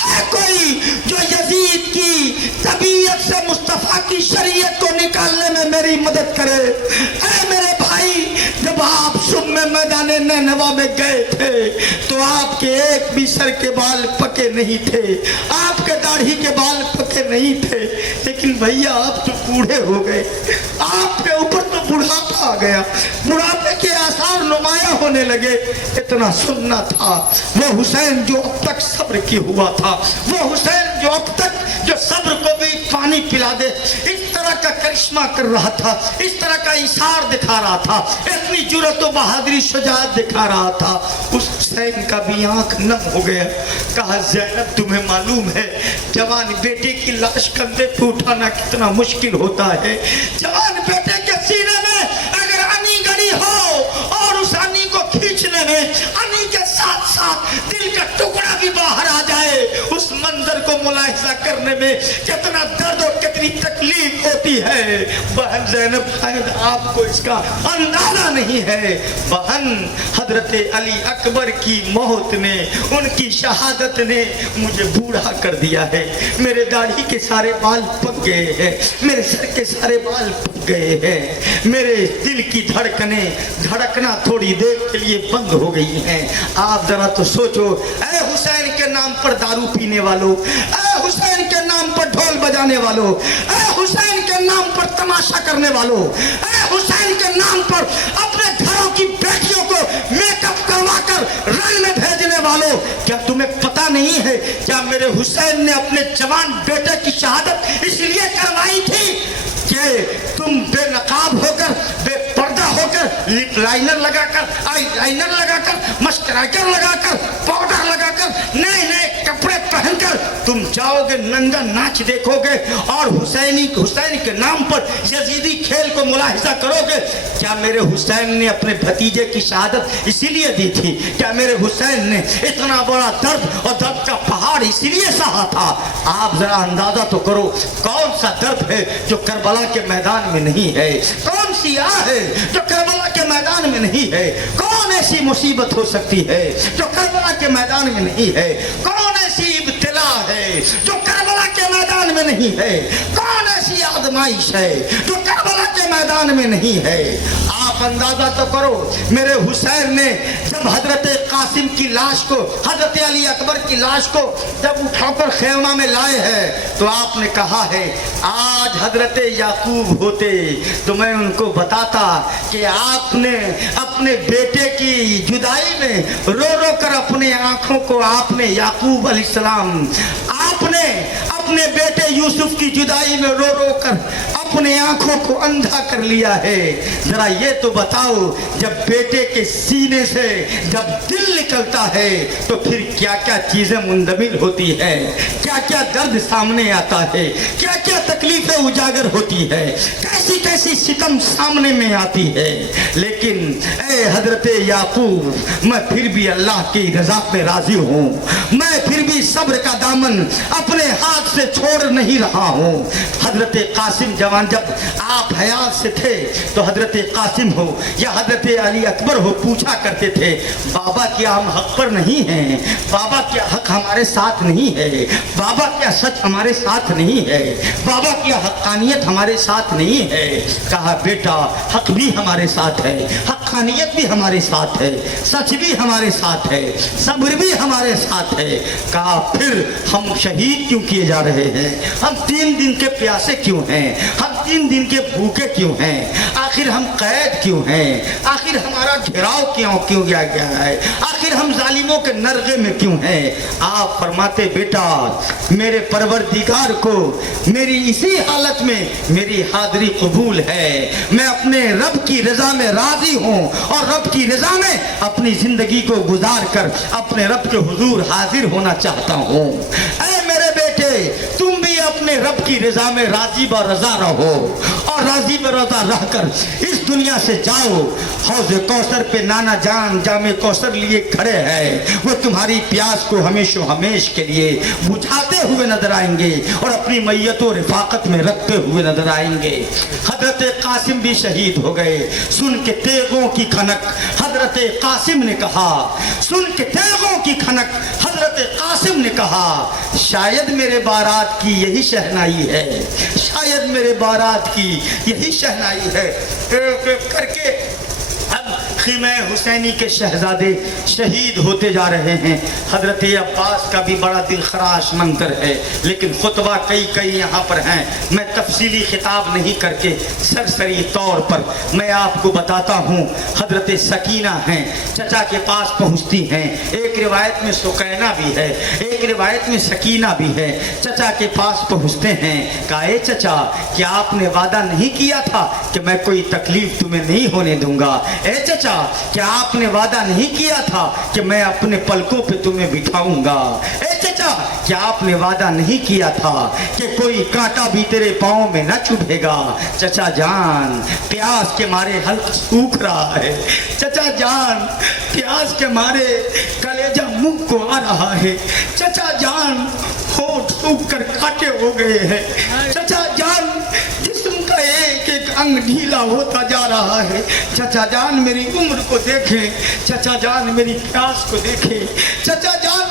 ہے کوئی جو یزید کی طبیعت سے مصطفیٰ کی شریعت کو نکالنے میں میری مدد کرے. اے میرے بھائی, جب آپ صبح میں میدان نینوا میں گئے تھے تو آپ کے ایک بھی سر کے بال پکے نہیں تھے, آپ کے داڑھی کے بال پکے نہیں تھے, لیکن بھیا آپ تو بوڑھے ہو گئے, آپ کے اوپر تو بڑھاپا آ گیا, بڑھاپے کے آثار نمایاں ہونے لگے. اتنا سننا تھا وہ حسین جو اب تک صبر کی ہوا تھا, وہ حسین جو اب تک جو صبر کو بھی پانی پلا دے, اس طرح کا کرشمہ کر رہا تھا, اس طرح کا ایثار دکھا رہا تھا, اتنی جرأت و بہادری شجاعت دکھا رہا تھا. اس حسین کا بھی آنکھ نم ہو گیا. کہا زینب تمہیں معلوم ہے جوان بیٹے کی لاش کندھے پہ اٹھانا کتنا مشکل ہوتا ہے, جوان بیٹے کے سینے میں اگر انی گڑی ہو اور اس انی کو کھینچنے میں انی کے ساتھ ساتھ دل کا ٹکڑا بھی باہر آ جائے, اس منظر کو ملاحظہ کرنے میں کتنا درد اور کتنی تکلیف ہوتی ہے. بہن زینب شاید آپ کو اس کا اندازہ نہیں ہے. بہن حضرت علی اکبر کی موت نے, ان کی شہادت نے مجھے بوڑھا کر دیا ہے. میرے داڑھی کے سارے بال پک گئے ہیں, میرے سر کے سارے بال پک گئے ہیں, میرے دل کی دھڑکنیں دھڑکنا تھوڑی دیر کے لیے بند ہو گئی ہیں. آپ ذرا تو سوچو, اے حسین کے نام پر دارو پینے والوں, اے حسین کے نام پر ڈھول بجانے والوں, اے حسین کے نام پر تماشا کرنے والوں, اے حسین کے نام پر اپنے گھروں کی بیٹیوں کو میک اپ کروا کر رن میں بھیجنے والوں, کیا تمہیں پتہ نہیں ہے کیا میرے حسین نے اپنے جوان بیٹے کی شہادت اس لیے کروائی تھی کہ تم بے نقاب ہو کر, بے پردہ ہو کر, لپ لائنر لگا کر, آئی لائنر لگا کر मस्टराइजर लगा कर, पाउडर लगा कर, नए नए कपड़े पहन कर तुम जाओगे, नंगा नाच देखोगे और हुसैन के नाम पर यजीदी खेल को मुलाहिजा करोगे। क्या मेरे हुसैन ने अपने भतीजे की शहादत इसीलिए दी थी? क्या मेरे हुसैन ने इतना बड़ा दर्द और दर्द का पहाड़ इसीलिए सहा था? आप जरा अंदाजा तो करो, कौन सा दर्द है जो करबला के मैदान में नहीं है? कौन सी आह है जो करबला के मैदान में नहीं है? कौन ऐसी मुसीबत हो सकती है जो करबला के मैदान में नहीं है? कौन ऐसी इब्तिला है जो करबला के मैदान में नहीं है? कौन ऐसी आजमाइश है जो करबला के मैदान में नहीं है? आप अंदाजा तो करो, मेरे हुसैन ने जब हजरत कासिम की लाश को, हजरत अली अकबर की लाश को जब उठाकर खेमा में लाए हैं तो आपने कहा है, आज हजरत याकूब होते तो मैं उनको बताता कि आपने अपने बेटे की जुदाई में रो रो कर अपने आंखों को, आपने याकूब अलैहिस्सलाम, आपने अपने बेटे यूसुफ की जुदाई में रो रो कर अपने आंखों को अंधा कर लिया है। जरा ये तो बताओ, जब बेटे के सीने से जब दिल निकलता है तो फिर क्या क्या चीजें मुंदमिल होती है, क्या क्या दर्द सामने आता है, क्या क्या तकलीफें उजागर होती है, कैसी कैसी सितम सामने में आती है। लेकिन ए हजरत याकूब, मैं फिर भी अल्लाह की रजा पे राजी हूँ, मैं फिर भी सब्र का दामन अपने हाथ से छोड़ नहीं रहा हूँ। हजरत कासिम जवान, जब आप हयात से थे तो हजरत कासिम हो या हजरत अली अकबर हो पूछा करते थे, बाबा क्या हम हक पर नहीं हैं? बाबा क्या हक हमारे साथ नहीं है? बाबा क्या सच हमारे साथ नहीं है? बाबा क्या हक्कानियत हमारे साथ नहीं है? कहा बेटा, हक भी हमारे साथ है, हक्कानियत भी हमारे साथ है, सच भी हमारे साथ है, सब्र भी हमारे साथ है। कहा फिर हम शहीद क्यों किए जा रहे हैं? हम 3 दिन के प्यासे क्यों हैं? हम 3 दिन के भूखे क्यों हैं? आखिर हम कैद क्यों हैं? आखिर हमारा घेराव क्यों किया गया है? आखिर हम जालिमों के नरगे में क्यों हैं? आप फरमाते, बेटा मेरे परवरदिगार को मेरी इसी हालत में मेरी हाजिरी कबूल है, मैं अपने रब की रजा में राजी हूँ और रब की रजा में अपनी जिंदगी को गुजार कर अपने रब के हुजूर हाजिर होना चाहता हूँ। ऐ मेरे बेटे, तुम भी अपने रब की रजा में राजी ब रजा रहो और राजी ब रजा रहकर इस दुनिया से जाओ। हौज़ कौसर पे नाना जान जामे कौसर लिए खड़े हैं, वो तुम्हारी प्यास को हमेशा हमेश के लिए बुझाते हुए नजर आएंगे और अपनी मैयत और रिफाकत में रखते हुए नजर आएंगे। हजरत कासिम भी शहीद हो गए। सुन के तेगों की खनक हजरत कासिम ने कहा, सुन के तेगों की खनक हजरत कासिम ने कहा, शायद मेरे बारात की यही शहनाई है, शायद मेरे बारात की यही शहनाई है। एक एक करके अब खिमे हुसैनी के शहजादे शहीद होते जा रहे हैं। हजरत अब्बास का भी बड़ा दिल खराश मंजर है, लेकिन खुतबा कई यहाँ पर हैं। मैं तफसीली खिताब नहीं करके सरसरी तौर पर मैं आपको बताता हूँ। हजरत सकीना हैं, चचा के पास पहुँचती हैं। एक रिवायत में सुकैना भी है, एक रिवायत में सकीना भी है। चचा के पास पहुँचते हैं, कहा ए चचा, क्या आपने वादा नहीं किया था कि मैं कोई तकलीफ तुम्हें नहीं होने दूंगा? ए चचा, क्या आपने वादा नहीं किया था कि मैं अपने पलकों पे तुम्हें बिठाऊंगा? ए चचा, क्या आपने वादा नहीं किया था कि कोई कांटा भी तेरे पाँव में न चुभेगा? चचा जान, प्यास के मारे हल्क सूख रहा है। चचा जान, प्यास के मारे कलेजा मुंह को आ रहा है। चचा जान, होठ सूख कर काटे हो गए हैं। चचा जान, जिस्म का एक एक अंग ढीला होता जा रहा है। चचा जान, मेरी उम्र को देखें। चचा जान, मेरी प्यास को देखें। चचा जान,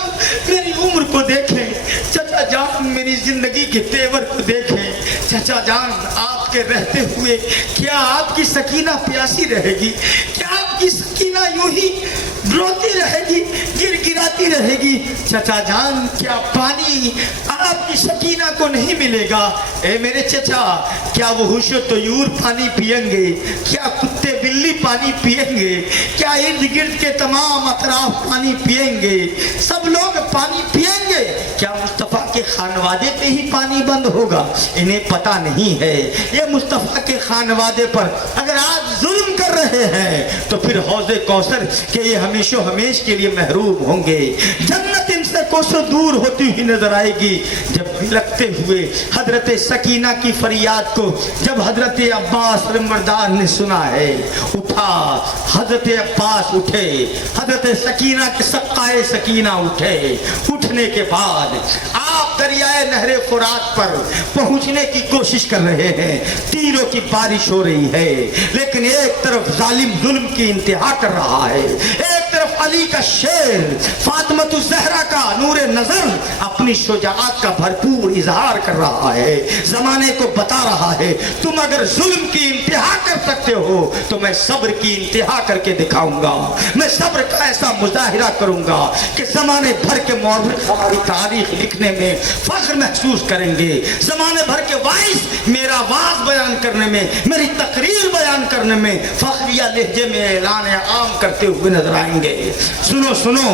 मेरी उम्र को देखें। चचा जान, मेरी जिंदगी के तेवर को देखें। चचा जान, आपके रहते हुए क्या आपकी सकीना प्यासी रहेगी? क्या आपकी सकीना यूं ही रोती रहेगी, गिड़गिड़ाती रहेगी? चचा जान, क्या पानी आपकी सकीना को नहीं मिलेगा? ए मेरे चचा, क्या वो हुश तयूर पानी पिएंगे? क्या कुत्ते बिल्ली पानी पिएंगे? क्या इर्द गिर्द के तमाम अतराफ पानी पिएंगे? सब लोग पानी पिएंगे? क्या मुस्तफ़ा के खानवादे पे ही पानी बंद होगा? इन्हें पता नहीं है, ये मुस्तफ़ा के खानवादे पर अगर आज जुल्म कर रहे हैं तो फिर हौज़े कौसर के ये हमेशा हमेश के लिए महरूम होंगे। जन्नत इनसे कोसों दूर होती हुई नजर आएगी। जब बिलखते हुए हजरत सकीना की फरियाद को जब हजरत अब्बास नंबरदार ने सुना है, उठा, हजरत अब्बास उठे, हजरत सकीना के सक्काए सकीना उठे। उठने के बाद आप दरियाए नहरे फुरात पर पहुंचने की कोशिश कर रहे हैं। तीरों की बारिश हो रही है, लेकिन एक तरफ जालिम जुल्म की इंतहा कर रहा है, एक तरफ अली का शेर फातिमतु ज़हरा का नूरे नजर अपनी शुजाअत का भरपूर इजहार कर रहा है। जमाने को बता रहा है, तुम अगर जुल्म की इंतहा कर सकते हो तो मैं सब्र की इंतहा करके दिखाऊंगा। मैं सब्र का ऐसा मुजाहिरा करूंगा कि जमाने भर के मौरख हमारी तारीख लिखने में फख्र महसूस करेंगे। जमाने भर के वाइस मेरा वाज बयान करने में, मेरी तकरीर बयान करने में फख्रिया लहजे में ऐलान आम करते हुए नजर आएंगे। सुनो सुनो,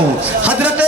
हजरत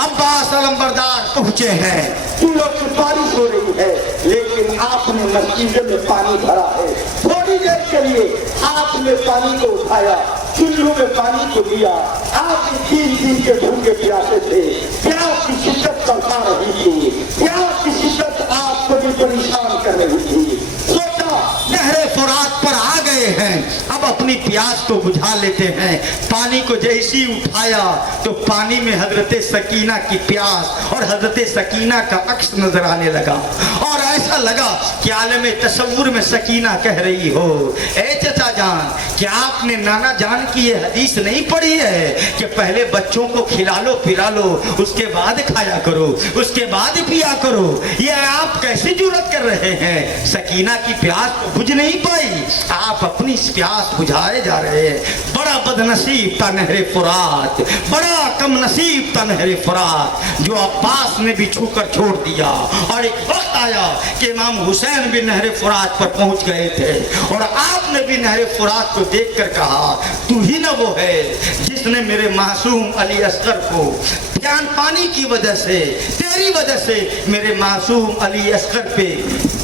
अब्बास अलंबरदार पहुंचे हैं। तीनों की बारिश हो रही है, लेकिन आपने मस्जिद में पानी भरा है। थोड़ी देर के लिए आपने पानी को उठाया, चुल्लू में पानी को लिया। आप 3 दिन के भूखे प्यासे थे, प्यास की शिद्दत बढ़ा रही थी, प्यास की शिद्दत आपको भी परेशान कर रही थी। सोचा नहरे फुरात पर आ गए हैं, अब अपनी प्यास को बुझा लेते हैं। पानी को जैसे ही उठाया तो पानी में हजरत सकीना की प्यास और हजरत सकीना का अक्स नजर आने लगा, और ऐसा लगा कि आलम तसव्वुर में सकीना कह रही हो, ए चचा जान, क्या आपने नाना जान की ये हदीस नहीं पढ़ी है कि पहले बच्चों को खिला लो पिला लो, उसके बाद खाया करो, उसके बाद पिया करो? ये आप कैसी जुर्रत कर रहे हैं? सकीना की प्यास तो बुझ नहीं पाई, आप अपनी प्यास बुझाए जा रहे हैं। बड़ा बदनसीब था नहरे फुरात, बड़ा कम नसीब था नहरे फुरात, जो अब्बास ने भी छूकर छोड़ दिया। और एक वक्त आया कि इमाम हुसैन भी नहरे फुरात पर पहुंच गए थे, और आपने भी नहरे फुरात को देखकर कहा, तू ही ना वो है जिसने मेरे मासूम अली असगर को प्यान पानी की वजह से, तेरी वजह से मेरे मासूम अली असगर पे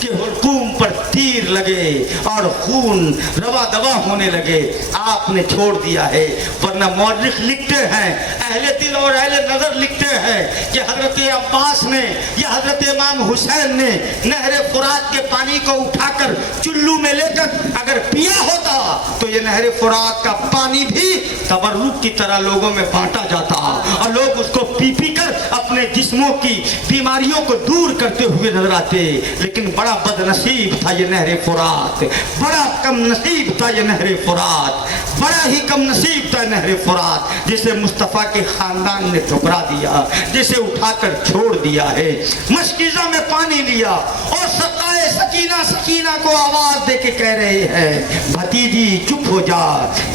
के हुलकूम पर तीर लगे और खून रवा दवा होने लगे, आपने छोड़ दिया है। वरना मौरिख लिखते हैं, अहले दिल और अहले नजर लिखते हैं कि हजरत अब्बास ने या हजरत इमाम हुसैन ने नहरे फुरात के पानी को उठाकर चुल्लू में लेकर अगर पिया होता तो ये नहरे फुरात का पानी भी तबर्रुक की तरह लोगों में बांटा जाता, और लोग उसको पी पी कर अपने जिस्मों की बीमारियों को दूर करते हुए नजर आते। लेकिन बड़ा बदनसीब था ये नहरे फुरात, बड़ा कम नसीब था ये नहरे फुरात, बड़ा ही कम नसीब था नहरे फुरात, जिसे मुस्तफ़ा के खानदान ने ठुकरा दिया, जिसे उठाकर छोड़ दिया है। मशकीज़ा में पानी लिया और सकाए सकीना सकीना को आवाज दे के कह रहे हैं, भतीजी चुप हो जा,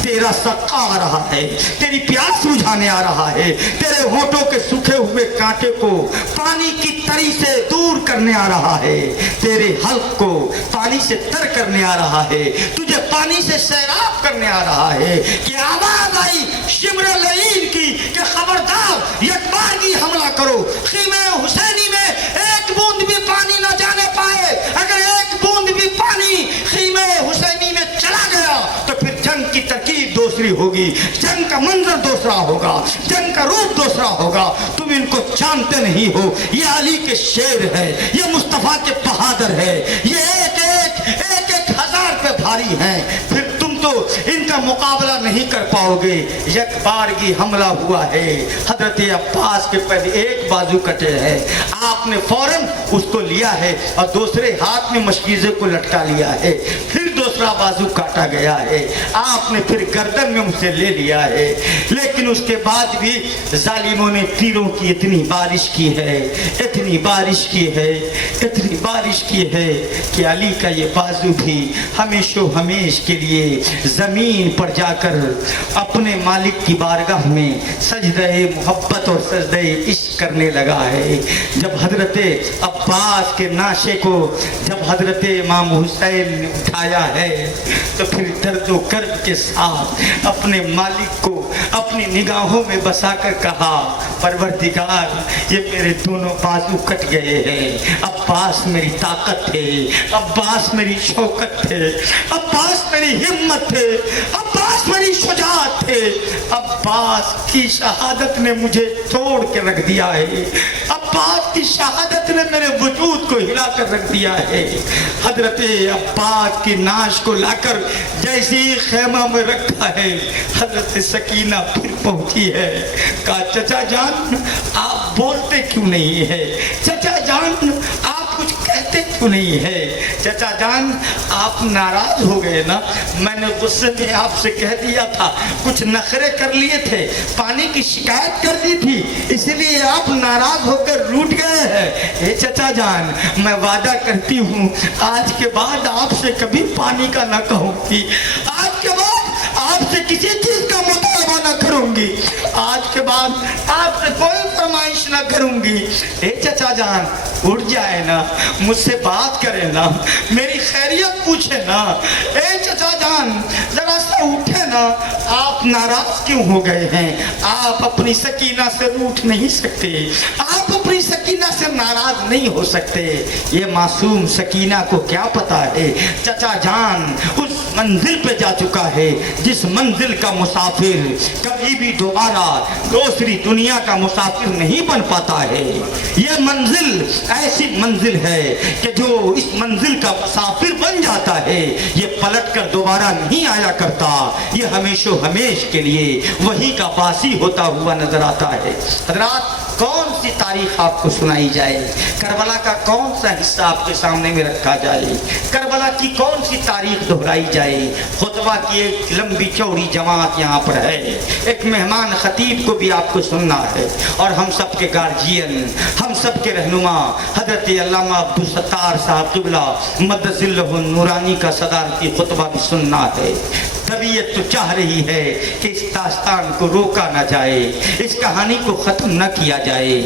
तेरा सका आ रहा है, तेरी प्यास बुझाने आ रहा है, तेरे होठों के सूखे हुए कांटे को पानी की तरी से दूर करने आ रहा है, तेरे हल्क को पानी से तर करने आ रहा है, तुझे पानी से सैराब करने आ रहा है। कि आवाज आई शिमर लईन की कि खबरदार यकबारगी हमला करो, खीमे हुसैनी में एक बूंद भी पानी न जाने पाए। अगर एक बूंद भी पानी खीमे हुसैनी में चला गया तो फिर जंग की तरकीब दूसरी होगी, जंग का मंजर दूसरा होगा, जंग का रूप दूसरा होगा। तुम इनको जानते नहीं हो, ये अली के शेर है, ये मुस्तफा के बहादुर है, ये एक हजार पे भारी हैं, फिर तुम तो इनका मुकाबला नहीं कर पाओगे। एक बारगी हमला हुआ है, हजरत अब्बास के पहले एक बाजू कटे हैं, आपने फौरन उसको लिया है और दूसरे हाथ में मशकीज़े को लटका लिया है, फिर दूसरा बाजू काटा गया है, आपने फिर गर्दन में उसे ले लिया है। लेकिन उसके बाद भी जालिमों ने तीरों की इतनी बारिश की है, इतनी बारिश की है, इतनी बारिश की है कि अली का ये बाजू भी हमेशो हमेश के लिए जमीन पर जाकर अपने मालिक की बारगाह में सजदे मोहब्बत और सजदे इश्क करने लगा है। जब हजरत अब्बास के नाशे को जब हजरत इमाम हुसैन ने उठाया है तो फिर दर्द व कर्ब के साथ अपने मालिक को अपनी निगाहों में बसाकर कहा, परवरदिगार ये मेरे दोनों बाजू कट गए हैं, अब्बास मेरी ताकत थे, अब्बास मेरी शौकत थे, अब्बास मेरी हिम्मत थे, अब्बास آسمانی شجاعت تھے، عباس کی شہادت نے مجھے توڑ کے رکھ دیا ہے، عباس کی شہادت نے میرے وجود کو ہلا کر رکھ دیا ہے۔ حضرت عباس کی نعش کو لا کر جیسے ہی خیمہ میں رکھا ہے، حضرت سکینہ پھر پہنچی ہے، کہا چچا جان آپ بولتے کیوں نہیں ہے، چچا جان آپ کچھ کہتے کیوں نہیں ہے، چچا جان آپ ناراض ہو گئے نا، میں نے غصے میں آپ سے کہہ دیا تھا، کچھ نخرے کر لیے تھے، پانی کی شکایت کر دی تھی، اس لیے آپ ناراض ہو کر روٹ گئے ہیں۔ اے چچا جان میں وعدہ کرتی ہوں آج کے بعد آپ سے کبھی پانی کا نہ کہوں گی، آج کے بعد آپ سے کسی چیز کا مطالبہ نہ کروں گی، آج کے بعد آپ سے کوئی فرمائش نہ کروں گی۔ اے چچا جان اٹھ جائے نا، مجھ سے بات کرے نا، میری خیریت پوچھے نا، اے چچا جان ذرا سا اٹھے نا، آپ ناراض کیوں ہو گئے ہیں، آپ اپنی سکینہ سے روٹھ نہیں سکتے، آپ اپنی سکینہ سے ناراض نہیں ہو سکتے۔ یہ معصوم سکینہ کو کیا پتا ہے چچا جان اس منزل پہ جا چکا ہے جس منزل کا مسافر کبھی بھی دوبارہ دوسری دنیا کا مسافر نہیں بن پاتا ہے۔ یہ منزل ایسی منزل ہے کہ جو اس منزل کا مسافر بن جاتا ہے یہ پلٹ کر دوبارہ نہیں آیا کرتا، یہ ہمیشہ ہمیش کے لیے وہی کا باسی ہوتا ہوا نظر آتا ہے۔ حضرات کون سی تاریخ آپ کو سنائی جائے، کربلا کا کون سا حصہ آپ کے سامنے میں رکھا جائے، کربلا کی کون سی تاریخ دہرائی جائے؟ خطبہ کی ایک لمبی چوڑی جماعت یہاں پر ہے، ایک مہمان خطیب کو بھی آپ کو سننا ہے، اور ہم سب کے گارجین، ہم سب کے رہنما حضرت علامہ عبدالستار صاحب قبلہ مدث اللہ نورانی کا صدارتی خطبہ بھی سننا ہے۔ طبیعت تو چاہ رہی ہے کہ اس داستان کو روکا نہ جائے، اس کہانی کو ختم نہ کیا جائے،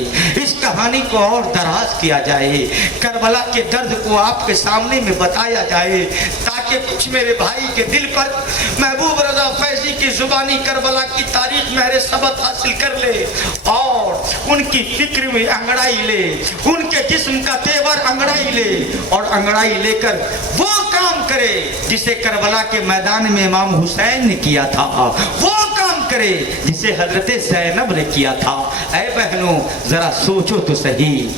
اس کہانی کو اور دراز کیا جائے، کربلا کے درد کو آپ کے سامنے میں بتایا جائے، تاکہ کچھ میرے بھائی کے دل پر محبوب رضا فیضی کی زبانی کربلا کی تاریخ میں سبق حاصل کر لے اور ان کی فکر میں انگڑائی لے، ان کے جسم کا تیور انگڑائی لے، اور انگڑائی لے کر وہ کام کرے جسے کربلا کے میدان میں امام حسین نے کیا تھا، وہ کام کرے جسے حضرت زینب نے کیا تھا۔ اے بہنوں ذرا سوچو تو صحیح،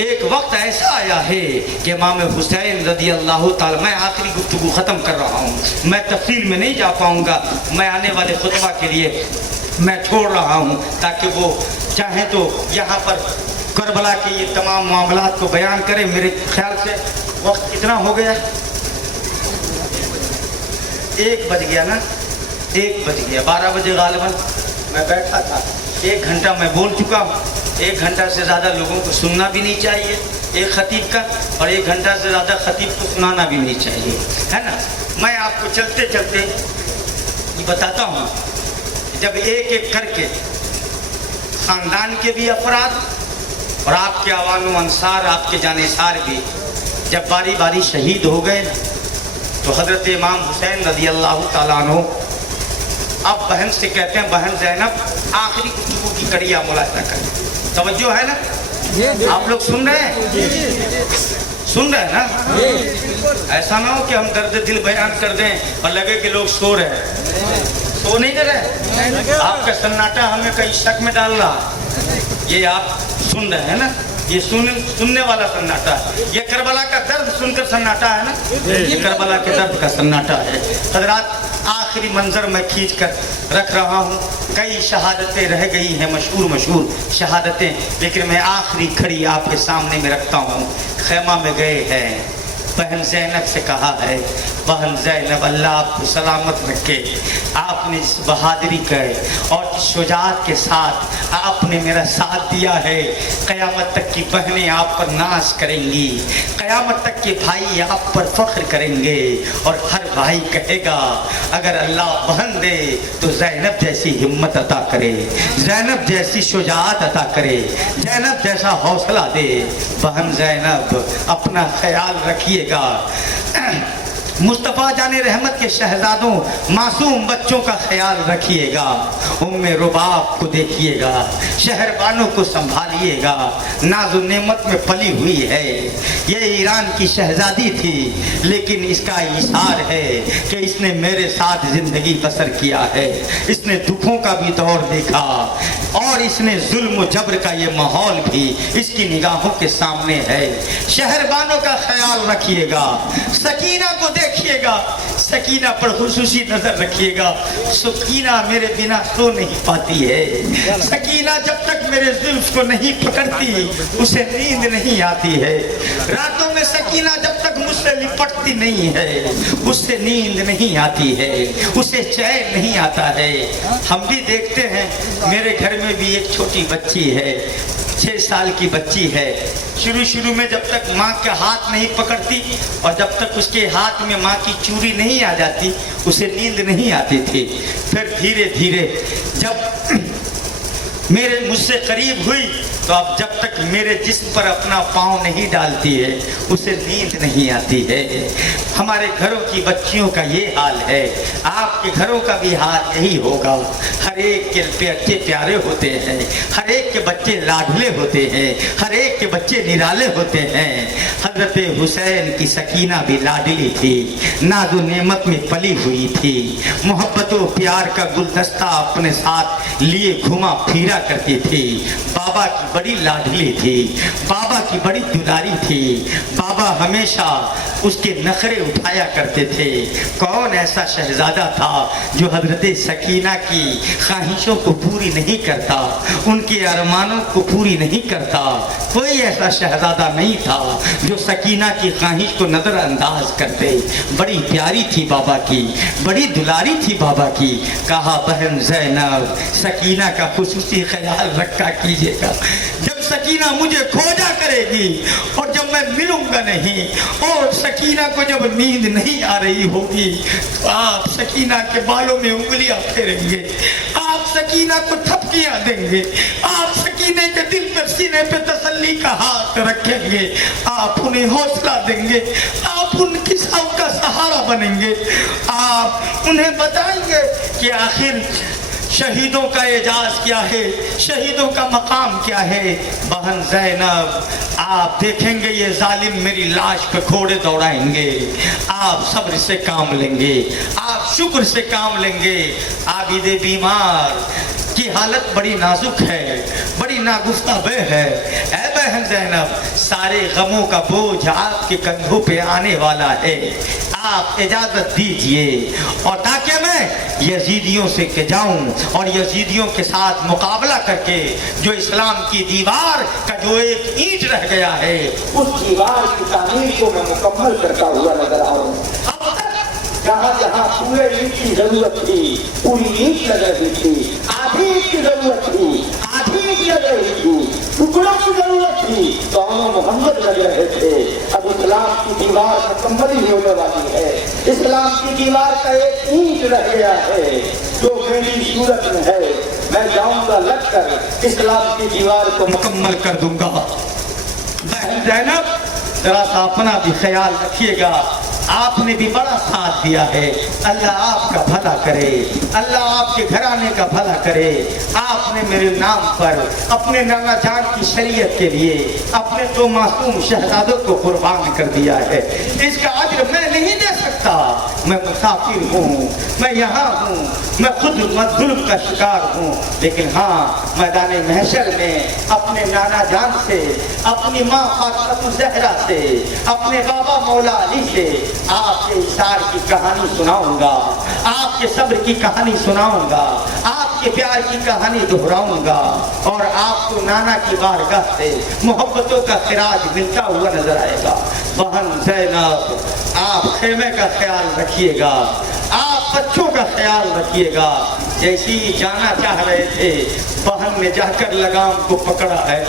ایک وقت ایسا آیا ہے کہ امام حسین رضی اللہ تعالی، میں آخری گفتگو ختم کر رہا ہوں، میں تفصیل میں نہیں جا پاؤں گا، میں آنے والے خطبہ کے لیے میں چھوڑ رہا ہوں تاکہ وہ چاہیں تو یہاں پر کربلا کے یہ تمام معاملات کو بیان کریں۔ میرے خیال سے وقت کتنا ہو گیا، 1 بج گیا نا، 1 بج گیا، 12 بجے غالباً میں بیٹھا تھا، 1 گھنٹہ میں بول چکا ہوں، 1 گھنٹہ سے زیادہ لوگوں کو سننا بھی نہیں چاہیے ایک خطیب کا، اور 1 گھنٹہ سے زیادہ خطیب کو سنانا بھی نہیں چاہیے، ہے نا۔ میں آپ کو چلتے چلتے یہ بتاتا ہوں، جب ایک ایک کر کے خاندان کے بھی افراد اور آپ کے عوام و انصار، آپ کے جانثار بھی جب باری باری شہید ہو گئے تو حضرت امام حسین رضی اللہ تعالیٰ عنہ اب بہن سے کہتے ہیں، بہن زینب آخری گفتگو کی کڑی آپ ملاحظہ کریں، توجہ ہے نا، آپ لوگ سن رہے ہیں، سن رہے ہیں نا؟ ایسا نہ ہو کہ ہم درد دل بیان کر دیں اور لگے کہ لوگ سو رہے ہیں، سو نہیں کر رہے، آپ کا سناٹا ہمیں کئی شک میں ڈال رہا ہے، یہ آپ سن رہے ہیں نا، یہ سننے والا سناٹا ہے، یہ کربلا کا درد سن کر سناٹا ہے نا، یہ کربلا کے درد کا سناٹا ہے۔ حضرات آخری منظر میں کھینچ کر رکھ رہا ہوں، کئی شہادتیں رہ گئی ہیں، مشہور شہادتیں، لیکن میں آخری کھڑی آپ کے سامنے میں رکھتا ہوں۔ خیمہ میں گئے ہیں، بہن زینب سے کہا ہے، بہن زینب اللہ آپ کو سلامت رکھے، آپ نے اس بہادری کے اور شجاعت کے ساتھ آپ نے میرا ساتھ دیا ہے، قیامت تک کی بہنیں آپ پر ناز کریں گی، قیامت تک کے بھائی آپ پر فخر کریں گے، اور ہر بھائی کہے گا اگر اللہ بہن دے تو زینب جیسی ہمت عطا کرے، زینب جیسی شجاعت عطا کرے، زینب جیسا حوصلہ دے۔ بہن زینب اپنا خیال رکھیے گا، मुस्तफ़ा जाने रहमत के शहजादों मासूम बच्चों का ख्याल रखिएगा, उम्मे रुबाब को देखिएगा, शहरबानों को संभालिएगा, नाज़ो नेमत में पली हुई है। ये ईरान की शहजादी थी, लेकिन इसका इशार है कि इसने मेरे साथ ज़िंदगी बसर किया है, इसने दुखों का भी दौर देखा और इसने जुल्म जबर का ये माहौल भी इसकी निगाहों के सामने है। शहरबानों का ख्याल रखिएगा, सकीना को देखिएगा, सकीना पर खुसूसी नजर रखिएगा। सकीना मेरे बिना सो नहीं पाती है, सकीना जब तक मेरे जुल्फ को नहीं पकड़ती उसे नींद नहीं आती है। रातों में सकीना जब तक मुझसे लिपटती नहीं है उससे नींद नहीं आती है, उसे चैन नहीं आता है। हम भी देखते हैं, मेरे घर में भी एक छोटी बच्ची है, 6 साल की बच्ची है। शुरू में जब तक माँ का हाथ नहीं पकड़ती और जब तक उसके हाथ में माँ की चूड़ी नहीं आ जाती उसे नींद नहीं आती थी। फिर धीरे धीरे जब मेरे मुझसे करीब हुई तो अब जब तक मेरे जिस्म पर अपना पाँव नहीं डालती है उसे नींद नहीं आती है। हमारे घरों की बच्चियों का ये हाल है, आपके घरों का भी हाल यही होगा। हर एक के बच्चे प्यारे होते हैं, हर एक के बच्चे लाडले होते हैं, हर एक के बच्चे निराले होते हैं। हजरत हुसैन की सकीना भी लाडली थी, नाज़ो नेमत में पली हुई थी, मोहब्बत और प्यार का गुलदस्ता अपने साथ लिए घुमा फिरा करती थी। बाबा की बड़ी लाडली थी, बाबा की बड़ी दुलारी थी, बाबा हमेशा उसके नखरे उठाया करते थे। कौन ऐसा शहजादा था जो हजरत सकीना की ख्वाहिशों को पूरी नहीं करता, उनके अरमानों को पूरी नहीं करता? कोई ऐसा शहजादा नहीं था जो सकीना की ख्वाहिश को नज़रअंदाज करते। बड़ी प्यारी थी बाबा की, बड़ी दुलारी थी बाबा की। कहा बहन ज़ैनब सकीना का खुसूसी ख्याल रखा कीजिएगा। जब सकीना मुझे खोजा करेगी और जब मैं मिलूंगा नहीं और सकीना को जब नींद नहीं आ रही होगी तो आप सकीना के बालों में उंगलियां फेरेंगे, आप सकीना को थपकियां देंगे, आप सकीने के दिल पर सीने पे तसल्ली का हाथ रखेंगे, आप उन्हें हौसला देंगे, आप उनकी सौं का सहारा बनेंगे, आप उन्हें बताएंगे कि आखिर शहीदों का एजाज क्या है, शहीदों का मकाम क्या है। बहन ज़ैनब आप देखेंगे ये जालिम मेरी लाश पे घोड़े दौड़ाएंगे, आप सब्र से काम लेंगे, आप शुक्र से काम लेंगे। आबिदे बीमार की हालत बड़ी नाजुक है, बड़ी नागुफ्ताबे है। ऐ बहन ज़ैनब सारे गमों का बोझ आपके कंधों पे आने वाला है, आप इजाज़त दीजिए और ताकि मैं यजीदियों से के जाऊं और यजीदियों के साथ मुकाबला करके जो इस्लाम की दीवार का जो एक ईंट रह गया है उस दीवार की तामीर को मैं मुकम्मल करता हुआ नजर आऊं। अब तक जहाँ जहाँ पूरे ईंट की जरूरत थी पूरी ईंट लग रही थी, आधी ईंट की जरूरत थी आधी ईंट लग रही थी, टुकड़ों की जरूरत थी तो मोहम्मद लग रहे थे। अब इस्लाम की दीवार मुकम्मल ही होने वाली है, इस्लाम की दीवार का एक ईंट रह गया है जो मेरी सूरत में है। मैं जाऊंगा लग कर इस्लाम की दीवार को मुकम्मल कर दूंगा। बहन ज़ैनब जरा सा अपना भी ख्याल रखिएगा, आपने भी बड़ा साथ दिया है। अल्लाह आपका भला करे, अल्लाह आपके घराने का भला करे। आपने मेरे नाम पर अपने नाना जान की शरीयत के लिए अपने 2 मासूम शहजादों को कुर्बान कर दिया है। इसका अज्र मैं नहीं दे सकता, मैं मुसाफिर हूँ, मैं यहाँ हूँ, मैं खुद जुल्म का शिकार हूँ, लेकिन हाँ मैदान महशर में अपने नाना जान से, अपनी माँ फातिमा ज़हरा से, अपने बाबा मौला अली से आपके इशार की कहानी सुनाऊंगा, आपके सब्र की कहानी सुनाऊंगा, आपके प्यार की कहानी दोहराऊंगा और आपको नाना की बारगाह से मोहब्बतों का खिराज मिलता हुआ नजर आएगा। बहन ज़ैनब आप खेमे का ख्याल रखिएगा, आप बच्चों का ख्याल रखिएगा। जैसे ही जाना चाह रहे थे बहन ने जाकर लगाम को पकड़ा है,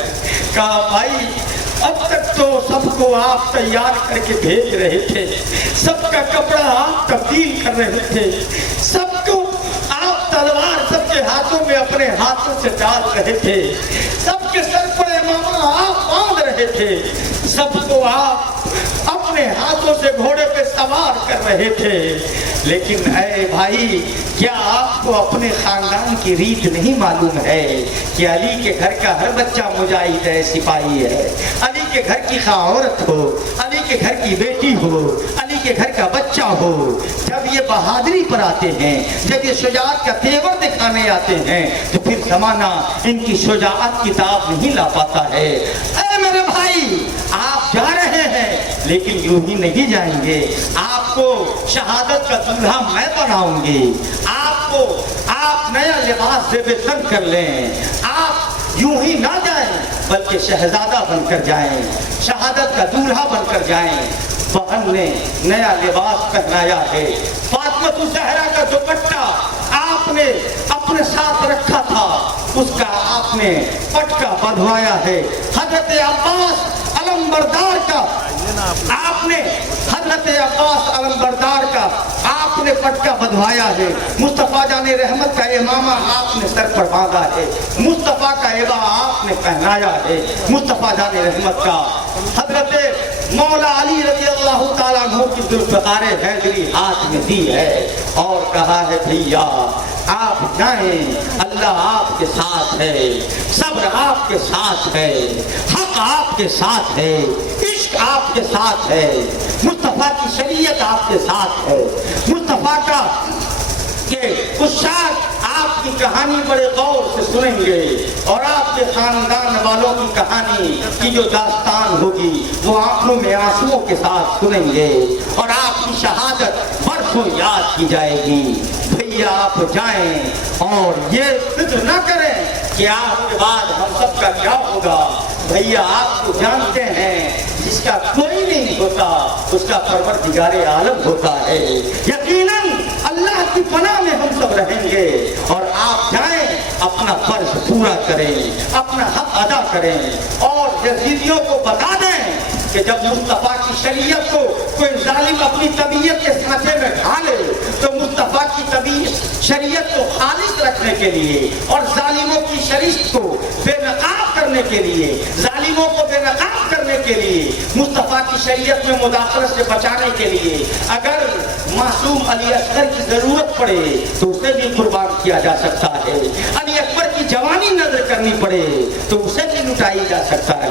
कहा भाई अब तक तो सबको आप तैयार करके भेज रहे थे, सबका कपड़ा आप तब्दील कर रहे थे, सबको आप तलवार सबके हाथों में अपने हाथों से डाल रहे थे, सबके सर पर इमामा आप बांध रहे रहे थे, सबको आप अपने हाथों से घोड़े पे सवार कर रहे थे। लेकिन ऐ भाई, क्या आपको अपने खानदान की रीत नहीं मालूम है कि अली के घर का हर बच्चा मुजाहिद है, सिपाही है। अली के घर की खा औरत हो, अली के घर की बेटी हो, अली के घर का बच्चा हो, जब ये बहादुरी पर आते हैं, जब ये शुजाअत का तेवर दिखाने आते हैं, तो फिर जमाना इनकी शुजाअत की ताब नहीं ला पाता है। ऐ मेरे भाई, आप जा रहे हैं लेकिन यूं ही नहीं जाएंगे। आपको शहादत का दूल्हा मैं बनाऊंगी। आप नया लिबास से बेहतर कर लें। आप यूं ही ना जाएं बल्कि शहजादा बनकर जाएं, शहादत का दूल्हा बनकर जाएं। बहन ने नया लिबास पहनाया है। फातिमा ज़हरा का दुपट्टा आपने अपने साथ रखा था, उसका आपने पटका बंधवाया है। हजरत अब्बास अलमबरदार का आपने पटका बंधवाया है। मुस्तफ़ा जाने रहमत का इमामा आपने सर पर बांधा है। मुस्तफ़ा का एबा आपने पहनाया है। मुस्तफ़ा जाने रहमत का हजरत मौला अली रज़ी अल्लाह ताला अन्हु की जुल्फ़िकार हैदरी हाथ में दी है और कहा है भैया आप जाएं, अल्लाह आपके साथ है, सब्र आपके साथ है, हक आपके साथ है, इश्क आपके साथ है, मुस्तफ़ा की शरीयत आपके साथ है। मुस्तफ़ा का के उस्ताद आपकी कहानी बड़े गौर से सुनेंगे और आपके खानदान वालों की कहानी की जो दास्तान होगी वो आंखों में आंसुओं के साथ सुनेंगे और आपकी शहादत बरसों याद की जाएगी। भैया आप जाएं और ये फिक्र न करें कि आपके बाद हम सबका क्या होगा। भैया आप तो जानते हैं जिसका कोई नहीं होता उसका परवरदिगारे आलम होता है। यकीनन अल्लाह की पनाह में हम सब रहेंगे और आप जाएं, अपना फर्ज पूरा करें, अपना हक अदा करें और यजीदियों को बता दें कि जब मुस्तफ़ा की शरीयत को कोई जालिम अपनी तबीयत के सांचे में ढाले तो मुस्तफ़ा की तबीयत शरीयत को खालिस रखने के लिए और जालिमों की शरीयत को बेनकाब करने के लिए, जालिमों को बेनकाब करने के लिए, मुस्तफ़ा की शरीयत में मुदाखलत से बचाने के लिए अगर मासूम अली असगर की जरूरत पड़े तो उसे भी कुर्बान किया जा सकता है। अली अकबर की जवानी नजर करनी पड़े तो उसे भी लुटाई जा सकता है।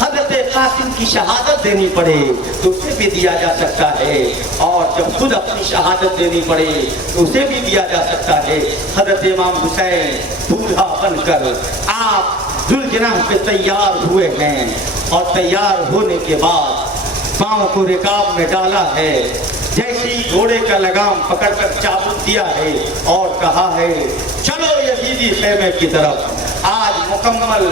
हजरत कासिम की शहादत देनी पड़े तो उसे भी दिया जा सकता है और जब खुद अपनी शहादत देनी पड़े तो उसे भी दिया जा सकता है। हजरत इमाम हुसैन दूल्हा बनकर आप जुल्जनाह पे तैयार हुए हैं और तैयार होने के बाद पाँव को रिकाब में डाला है, जैसी घोड़े का लगाम पकड़कर चाबुक दिया है और कहा है चलो यजीदी खेमे की तरफ। आज मुकम्मल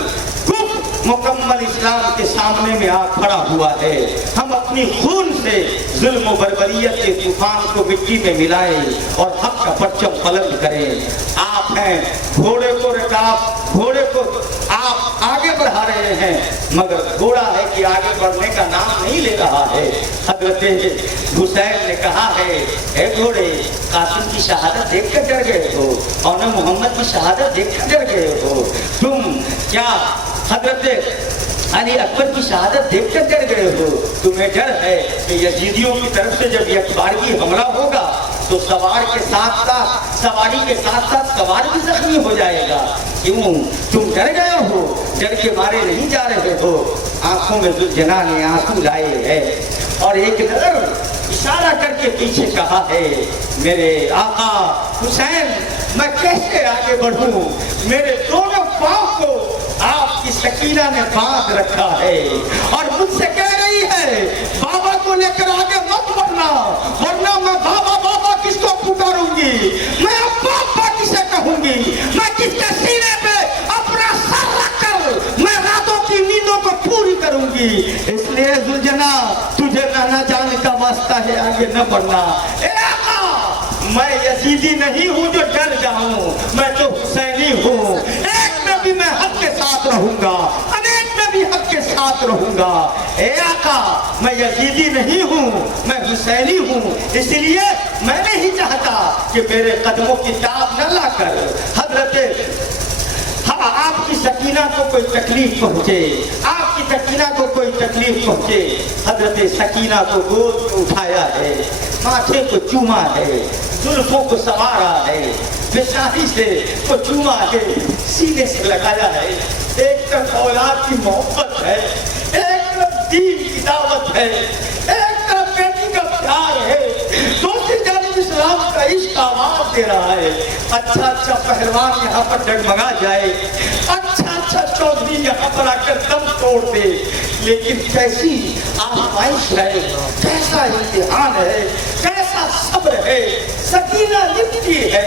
इस्लाम के सामने में आ खड़ा हुआ है। हम अपनी खून से जुल्म बर्बरियत के तूफान को मिट्टी में मिलाएं और हक का परचम बुलंद करें। आप हैं घोड़े को रिकाब, घोड़े को आप आगे बढ़ा रहे हैं मगर घोड़ा है कि आगे बढ़ने का नाम नहीं ले रहा है। हजरत हुसैन ने कहा है ए घोड़े, कासिम की शहादत देख कर डर गए हो और न मोहम्मद की शहादत देख कर डर गए हो। तुम क्या हजरत अली अकबर की शहादत देख कर डर गए हो? तुम्हें डर है कि यजीदियों की तरफ से जब यकबारगी हमला होगा तो सवारी के साथ साथ सवार भी जख्मी हो जाएगा। क्यों तुम डर गए हो? डर के मारे नहीं जा रहे हो। आंखों में जुल्जना ने आंसू लाए हैं और एक नजर इशारा करके पीछे कहा है मेरे आका हुसैन मैं कैसे आगे बढ़ूं? मेरे दोनों पांव को आपकी सकीना ने बांध रखा है और मुझसे कह रही है बाबा को लेकर आगे मत बढ़ना वरना मैं बाबा बाबा किसको पुकारूंगी, मैं अब्बा किसे कहूंगी, मैं किसके सीने पे अपना सर रखकर मैं रातों की नींदों को पूरी करूंगी। इसलिए जुल्जना तुझे ना जाने का वास्ता है आगे न बढ़ना। मैं यजीदी नहीं हूँ जो डर जाऊं, मैं तो हुसैनी हूँ। एक में भी मैं हक के साथ रहूंगा, अनेक में भी हक के साथ रहूंगा। ए आका मैं यजीदी नहीं हूँ, मैं हुसैनी हूँ। इसलिए मैं नहीं चाहता कि मेरे कदमों की ताब न लाकर हजरत आपकी सकीना को कोई तकलीफ पहुंचे, आपकी सकीना को कोई तकलीफ पहुंचे, हजरत सकीना को गोद में उठाया है, माथे को चूमा है, जुल्फों को संवारा है, बेशादी से को चूमा है, सीने से लगाया है। एक तरफ औलाद की मोहब्बत है, एक तरफ दीन की दावत है, एक तरफ बेटी का प्यार है, दूसरी जानब इस्लाम का इश्क आवाज दे रहा है। अच्छा अच्छा पहलवान यहाँ पर डगमगा जाए, अच्छा अच्छा चौधरी यहाँ पर आकर दम तोड़ दे, लेकिन कैसी आजमाइश है, कैसा इम्तिहान है, कैसा सब्र है, सकीना लिपटी है।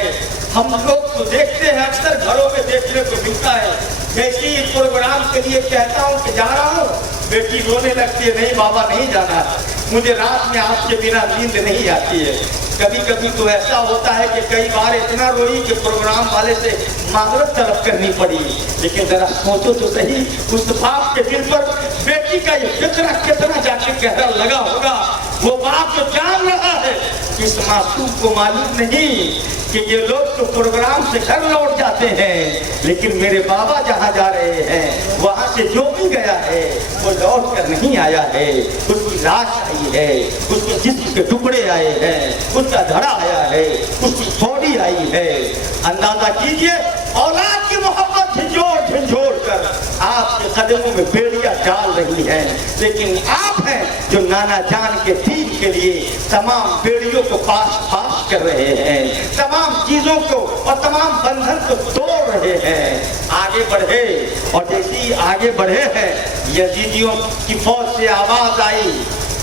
हम लोग तो देखते हैं, अक्सर घरों में देखने को मिलता है, जैसे ही प्रोग्राम के लिए कहता हूँ कि जा रहा हूँ, बेटी रोने लगती है, नहीं बाबा नहीं जाना, मुझे रात में आपके बिना नींद नहीं आती है। कभी कभी तो ऐसा होता है कि कई बार इतना रोई कि प्रोग्राम वाले से माजरत तलब करनी पड़ी। लेकिन जरा सोचो तो सही, उस बाप के दिल पर बेटी का ये फिक्र कितना जाके गहरा लगा होगा। वो बाप जो जान रहा है, इस मासूम को मालूम नहीं कि ये लोग तो प्रोग्राम से घर लौट जाते हैं, लेकिन मेरे बाबा जहाँ जा रहे हैं वहाँ से जो भी गया है वो लौट कर नहीं आया है। उसकी लाश आई है, उसके जिस्म के टुकड़े आए हैं, उसका धड़ा आया है, उसकी बॉडी आई है। अंदाजा कीजिए, औलाद की मोहब्बत झंझोर झंझोर कर आपके कदमों में बेड़ियां डाल रही है, लेकिन आप हैं जो नाना जान के दीन के लिए तमाम बेड़ियों को पास कर रहे हैं, तमाम चीजों को और तमाम बंधन को तोड़ रहे हैं। आगे बढ़े, और जैसे ही आगे बढ़े हैं, यजीदियों की फौज से आवाज आई,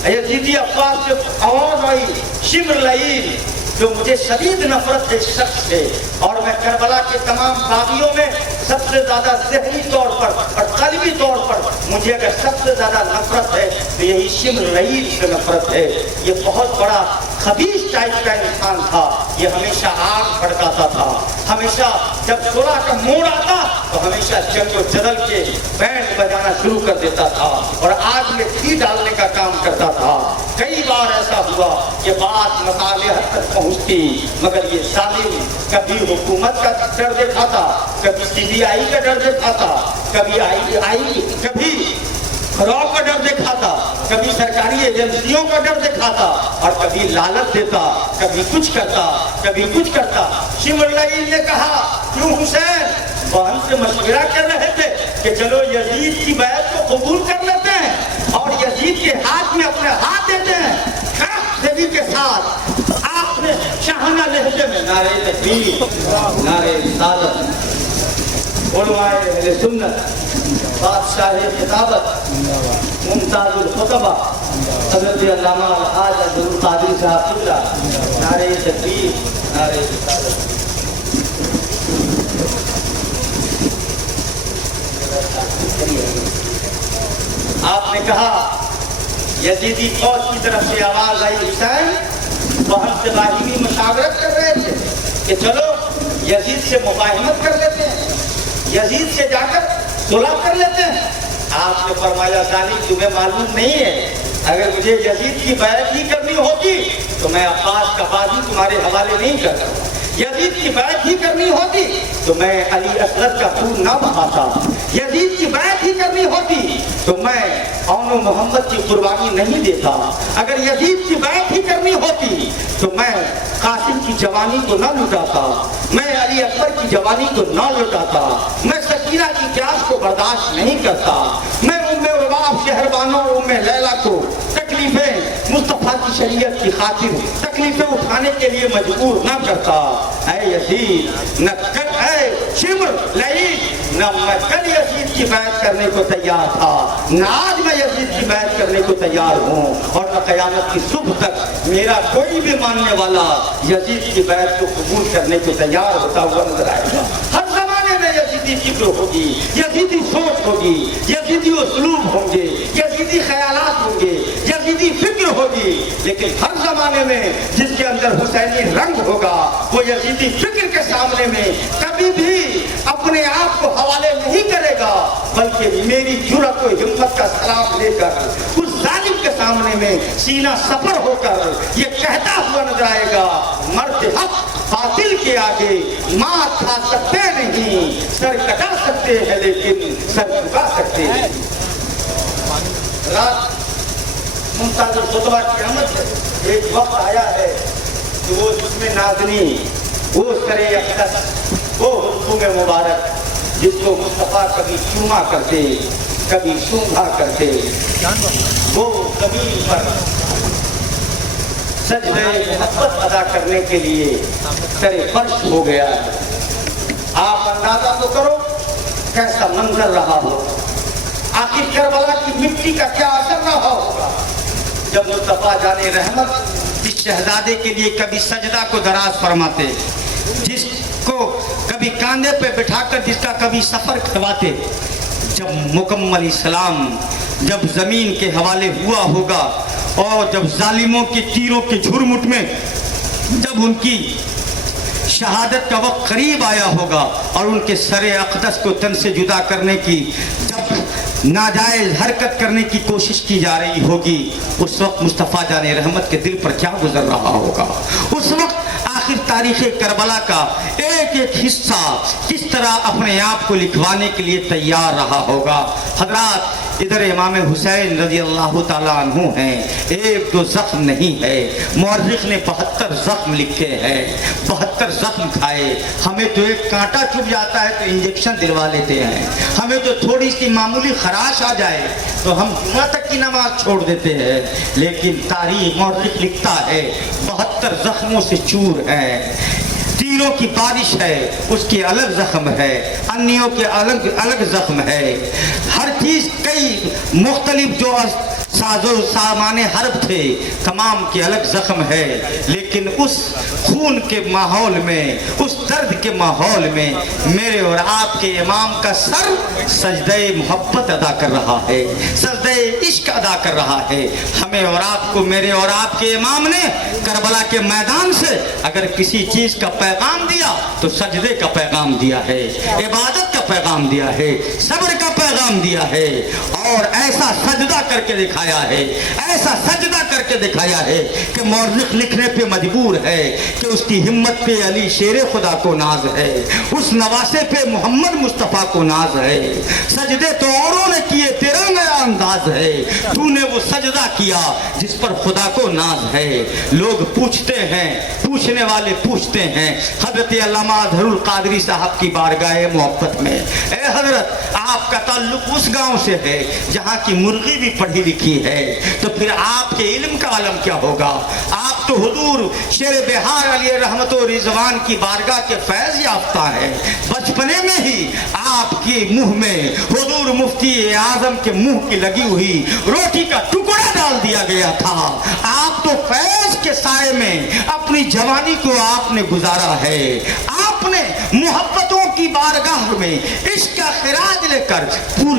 यजीदी अब्बास से आवाज आई, शिमर लईल, जो मुझे शदीद नफरत है इस शख्स से, और मैं करबला के तमाम बागियों में सबसे ज्यादा ज़हनी तौर पर और क़ल्बी तौर पर मुझे अगर सबसे ज्यादा नफरत है तो यही शिमर लईल से नफरत है। ये बहुत बड़ा खबीस टाइप का इंसान था, ये हमेशा आग भड़काता था, हमेशा जब सुलह का मोड़ आता तो हमेशा जंग जदल के बैंड बजाना शुरू कर देता था और आग में घी डालने का काम करता था। कई बार ऐसा हुआ कि बात मसाले हद तक पहुंचती, मगर ये जालिम कभी हुकूमत का डर दिखाता, कभी CBI का डर दिखाता, कभी कभी रॉ का डर दिखाता, कभी सरकारी एजेंसियों का डर दिखाता, और कभी लालच देता, कभी कुछ करता, कभी कुछ करता। शिमर लईल ने कहा, क्यों हुसैन, बहन से मशवरा कर रहे थे कि चलो यजीद की बैत को कबूल कर लेते हैं और यजीद के हाथ में अपने हाथ देते हैं, देवी के साथ। आपने शाहाना लहजे में नारे तकबीर, नारे रिसालत, उलमाए अहले सुन्नत, बादशाह खिताबत, मुमताजुल खुतबा, हज़रत अल्लामा आज अब्दुल कादिर साहब किबला, नारे तकबीर, नारे रिसालत। आपने कहा, यजीदी फौज की तरफ से आवाज आई, हुसैन बहन से बाहिनी मशावरत कर रहे थे कि चलो यजीद से मुफाहिमत कर लेते हैं, यजीद से जाकर सुलह कर लेते हैं। आपने फरमाया, जालिम तुम्हें मालूम नहीं है, अगर मुझे यजीद की बैत ही करनी होती तो मैं अब्बास का बाजी तुम्हारे हवाले नहीं करता, यजीद की बैत ही करनी होती तो मैं अली असगद का खून ना बहाता, यजीद की बैत ही करनी होती तो मैं औनो मोहम्मद की कुर्बानी नहीं देता, अगर यजीद की बैत ही करनी होती तो मैं कासिम की जवानी को न लुटाता, मैं अली अकबर की जवानी को न लुटाता, मैं सकीना की प्यास को बर्दाश्त नहीं करता, मैं उम्मे रुबाब शहरबानो उम्मे लैला को तकलीफें मुस्तफा की शरीयत की खातिर तकलीफें उठाने के लिए मजबूर न करता। ऐ यजीद, न कर ऐ शिमर लईल, न मैं कल यजीद की बैत करने को तैयार था, न आज मैं यजीद की बैत करने को तैयार हूँ, और न क़यामत की सुबह तक मेरा कोई भी मानने वाला यजीद की बैत को कबूल करने को तैयार होता हुआ नजर आएगा। हर जमाने में यजीदी फिक्र होगी, यजीदी सोच होगी, यजीदी उसलूब होंगे, यजीदी ख्यालात होंगे, यजीदी फिक्र होगी, लेकिन हर जमाने में जिसके अंदर हुसैनी रंग होगा वो यजीदी फिक्र के सामने में कभी भी अपने आप को हवाले नहीं करेगा, बल्कि मेरी जुर्रत और हिम्मत का सलाम लेकर उस जालिम के सामने में सीना सफर होकर ये कहता हुआ नजर आएगा, मर्द हक बातिल के आगे मात खा सकते नहीं, सर कटा सकते हैं लेकिन सर झुका सकते हैं। رات ممتاز الخطبہ کی آمد ہے، ایک وقت آیا ہے کہ وہ جس میں نازنی وہ سرے اقدس وہ حلقوم مبارک جس کو مصطفیٰ کبھی چوما کرتے کبھی سونگھا کرتے، وہ زمین پر سجدہ محبت ادا کرنے کے لیے سرے فرش ہو گیا ہے۔ آپ اندازہ تو کرو کیسا منظر رہا ہو، آخر کربلا کی مٹی کا کیا اثر رہا ہوگا جب مصطفیٰ جان رحمت اس شہزادے کے لیے کبھی سجدہ کو دراز فرماتے، جس کو کبھی کاندھے پہ بٹھا کر جس کا کبھی سفر کرواتے، جب مکمل اسلام جب زمین کے حوالے ہوا ہوگا اور جب ظالموں کے تیروں کے جھرمٹ میں جب ان کی شہادت کا وقت قریب آیا ہوگا اور ان کے سر اقدس کو تن سے جدا کرنے کی جب ناجائز حرکت کرنے کی کوشش کی جا رہی ہوگی، اس وقت مصطفیٰ جان رحمت کے دل پر کیا گزر رہا ہوگا؟ اس وقت آخر تاریخ کربلا کا ایک ایک حصہ کس طرح اپنے آپ کو لکھوانے کے لیے تیار رہا ہوگا؟ حضرات ادھر امام حسین رضی اللہ تعالیٰ عنہ ہیں، ایک دو زخم نہیں ہے، مورخ نے 72 زخم لکھے ہیں، 72 زخم کھائے۔ ہمیں تو ایک کانٹا چبھ جاتا ہے تو انجیکشن دلوا لیتے ہیں، ہمیں تو تھوڑی سی معمولی خراش آ جائے تو ہم جمعہ تک کی نماز چھوڑ دیتے ہیں، لیکن تاریخ مورخ لکھتا ہے 72 زخموں سے چور ہے، تیروں کی بارش ہے اس کی الگ زخم ہے، انیوں کے الگ زخم ہے، ہر چیز کئی مختلف جو ساز و سامان حرب تھے تمام کے الگ زخم ہے، لیکن اس خون کے ماحول میں اس درد کے ماحول میں میرے اور آپ کے امام کا سر سجدہ محبت ادا کر رہا ہے، سجدہ عشق ادا کر رہا ہے۔ ہمیں اور آپ کو میرے اور آپ کے امام نے کربلا کے میدان سے اگر کسی چیز کا پیغام دیا تو سجدے کا پیغام دیا ہے، عبادت کا پیغام دیا ہے، صبر کا پیغام دیا ہے، اور ایسا سجدہ کر کے دکھایا ہے، ایسا سجدہ کر کے دکھایا ہے کہ مورخ لکھنے پہ مجبور ہے کہ اس کی ہمت پہ علی شیر خدا کو ناز ہے، اس نواسے پہ محمد مصطفیٰ کو ناز ہے۔ سجدے تو اوروں نے کیے تیرا نیا انداز ہے، تو نے وہ سجدہ کیا جس پر خدا کو ناز ہے۔ لوگ پوچھتے ہیں، پوچھنے والے پوچھتے ہیں حضرت علامہ اظہر القادری صاحب کی بارگاہ محبت میں، اے حضرت آپ کا تعلق اس گاؤں سے ہے جہاں کی مرغی بھی پڑھی لکھی ہے، تو پھر آپ کے علم کا عالم کیا ہوگا؟ آپ تو حضور شیر بہار علیہ رحمت و رضوان کی بارگاہ کے فیض یافتہ ہے، بچپنے میں ہی آپ کے منہ میں حضور مفتی اعظم کے منہ کی لگی ہوئی روٹی کا ٹکڑا ڈال دیا گیا تھا۔ آپ تو فیض کے سائے میں اپنی جوانی کو آپ نے گزارا ہے، آپ نے محبتوں کی بارگاہ میں عشق کا خراج لے کر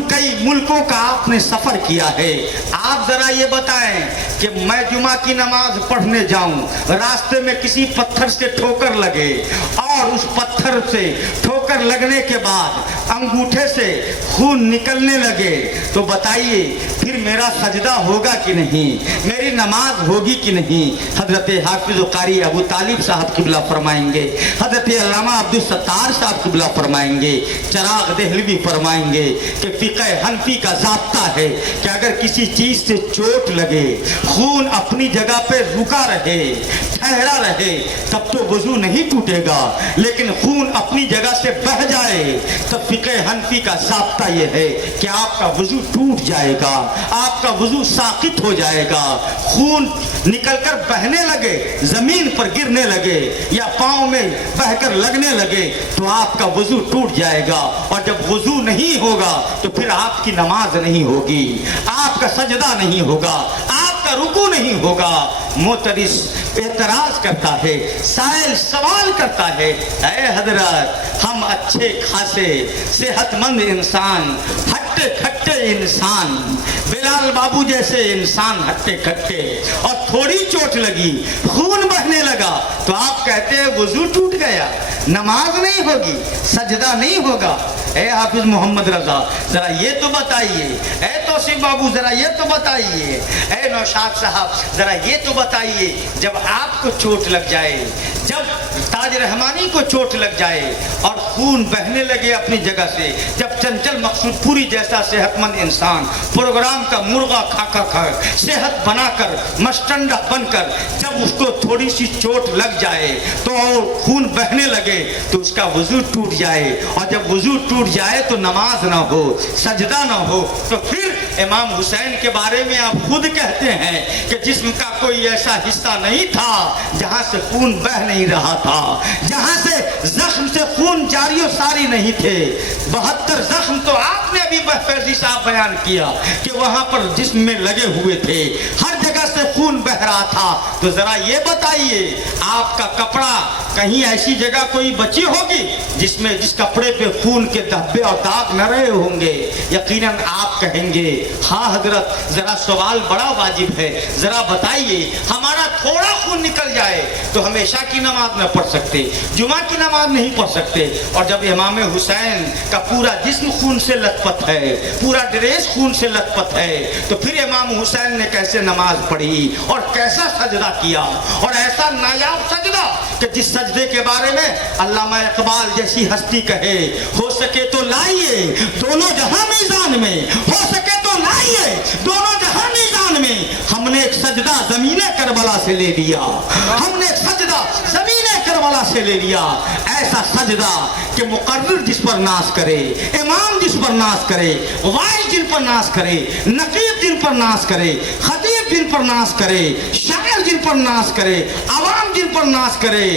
کئی ملکوں کا آپ نے سفر کیا ہے۔ آپ ذرا یہ بتائیں کہ میں جمعہ کی نماز پڑھنے جاؤں، راستے میں کسی پتھر سے ٹھوکر لگے اور اس پتھر سے ٹھوکر لگنے کے بعد انگوٹھے سے خون نکلنے لگے تو بتائیے پھر میرا سجدہ ہوگا کہ نہیں، میری نماز ہوگی کہ نہیں؟ حضرت حافظ و قاری ابو طالب صاحب قبلہ فرمائیں گے، حضرت علامہ عبدالستار صاحب قبلہ فرمائیں گے، چراغ دہلوی فرمائیں گے کہ فقہ حنفی کا ضابطہ ہے کہ اگر کسی چیز سے چوٹ لگے، خون اپنی جگہ پہ رکا رہے، ٹھہرا رہے، تب تو وضو نہیں ٹوٹے گا، لیکن خون اپنی جگہ سے بہہ جائے تب فقہ حنفی کا ضابطہ یہ ہے کہ آپ کا وضو ٹوٹ جائے گا، آپ کا وضو ساقط ہو جائے گا۔ خون نکل کر بہنے لگے، زمین پر گرنے لگے یا پاؤں میں بہ کر لگنے لگے تو آپ کا وضو ٹوٹ جائے گا، اور جب وضو نہیں ہوگا تو پھر آپ کی نماز نہیں ہوگی، آپ کا سجدہ نہیں ہوگا، آپ کا رکوع نہیں ہوگا۔ معترض اعتراض کرتا ہے، سائل سوال کرتا ہے، اے حضرت ہم اچھے خاصے صحت مند انسان، ہٹے کھٹے انسان، بلال بابو جیسے انسان ہٹے کھٹے، اور تھوڑی چوٹ لگی، خون بہنے لگا تو آپ کہتے ہیں وضو ٹوٹ گیا، نماز نہیں ہوگی، سجدہ نہیں ہوگا۔ اے حافظ محمد رضا ذرا یہ تو بتائیے، اے توصیف بابو ذرا یہ تو بتائیے، اے نوشاد صاحب ذرا یہ تو بتائیے، جب آپ کو چوٹ لگ جائے، جب تاج رحمانی کو چوٹ لگ جائے اور خون بہنے لگے اپنی جگہ سے. جب چنچل مقصود پوری جیسا صحت مند انسان پروگرام کا مرغا کھا کر صحت بنا کر مشٹنڈا بن کر جب اس کو تھوڑی سی چوٹ لگ جائے تو خون بہنے لگے تو اس کا وضو ٹوٹ جائے, اور جب وضو ٹوٹ جائے تو نماز نہ ہو, سجدہ نہ ہو, تو پھر امام حسین کے بارے میں آپ خود کہتے ہیں کہ جسم کا کوئی ایسا حصہ نہیں تھا جہاں سے خون بہ نہیں رہا تھا, جہاں سے زخم سے خون جاری و ساری نہیں تھے. 72 زخم تو آپ نے ابھی فیضی صاحب بیان کیا کہ وہاں پر جسم میں لگے ہوئے تھے, ہر جگہ سے خون بہ رہا تھا. تو ذرا یہ بتائیے آپ کا کپڑا کہیں ایسی جگہ کوئی بچی ہوگی جس کپڑے پہ خون کے دھبے اور داغ نہ رہے ہوں گے؟ یقیناً آپ کہیں گے ہاں حضرت ذرا سوال بڑا واجب ہے, ذرا بتائیے ہمارا تھوڑا خون نکل جائے تو ہم عشاء کی نماز نہ پڑھ سکتے, جمعہ کی نماز نہیں پڑھ سکتے, اور جب امام حسین کا پورا جسم خون سے لت پت ہے, پورا ڈریس خون سے لت پت ہے, تو پھر امام حسین نے کیسے نماز پڑھی اور کیسا سجدہ کیا, اور ایسا نایاب سجدہ کہ جس سجدے کے بارے میں علامہ اقبال جیسی ہستی کہے ہو سکے تو لائیے دونوں جہاں میزان میں, ہو سکے تو لائیے دونوں جہاں میزان میں. ہم نے ایک سجدہ زمین کربلا سے لے لیا, ہم نے ایک سجدہ زمین کربلا سے لے لیا, ایسا سجدہ کہ مقرر جس پر ناز کرے, امام جس پر ناز کرے, وائز جن پر ناز کرے, نقیب جن پر ناز کرے, خطیب جن پر ناز کرے, شاعر جن پر ناز کرے, عوام جن پر ناز کرے,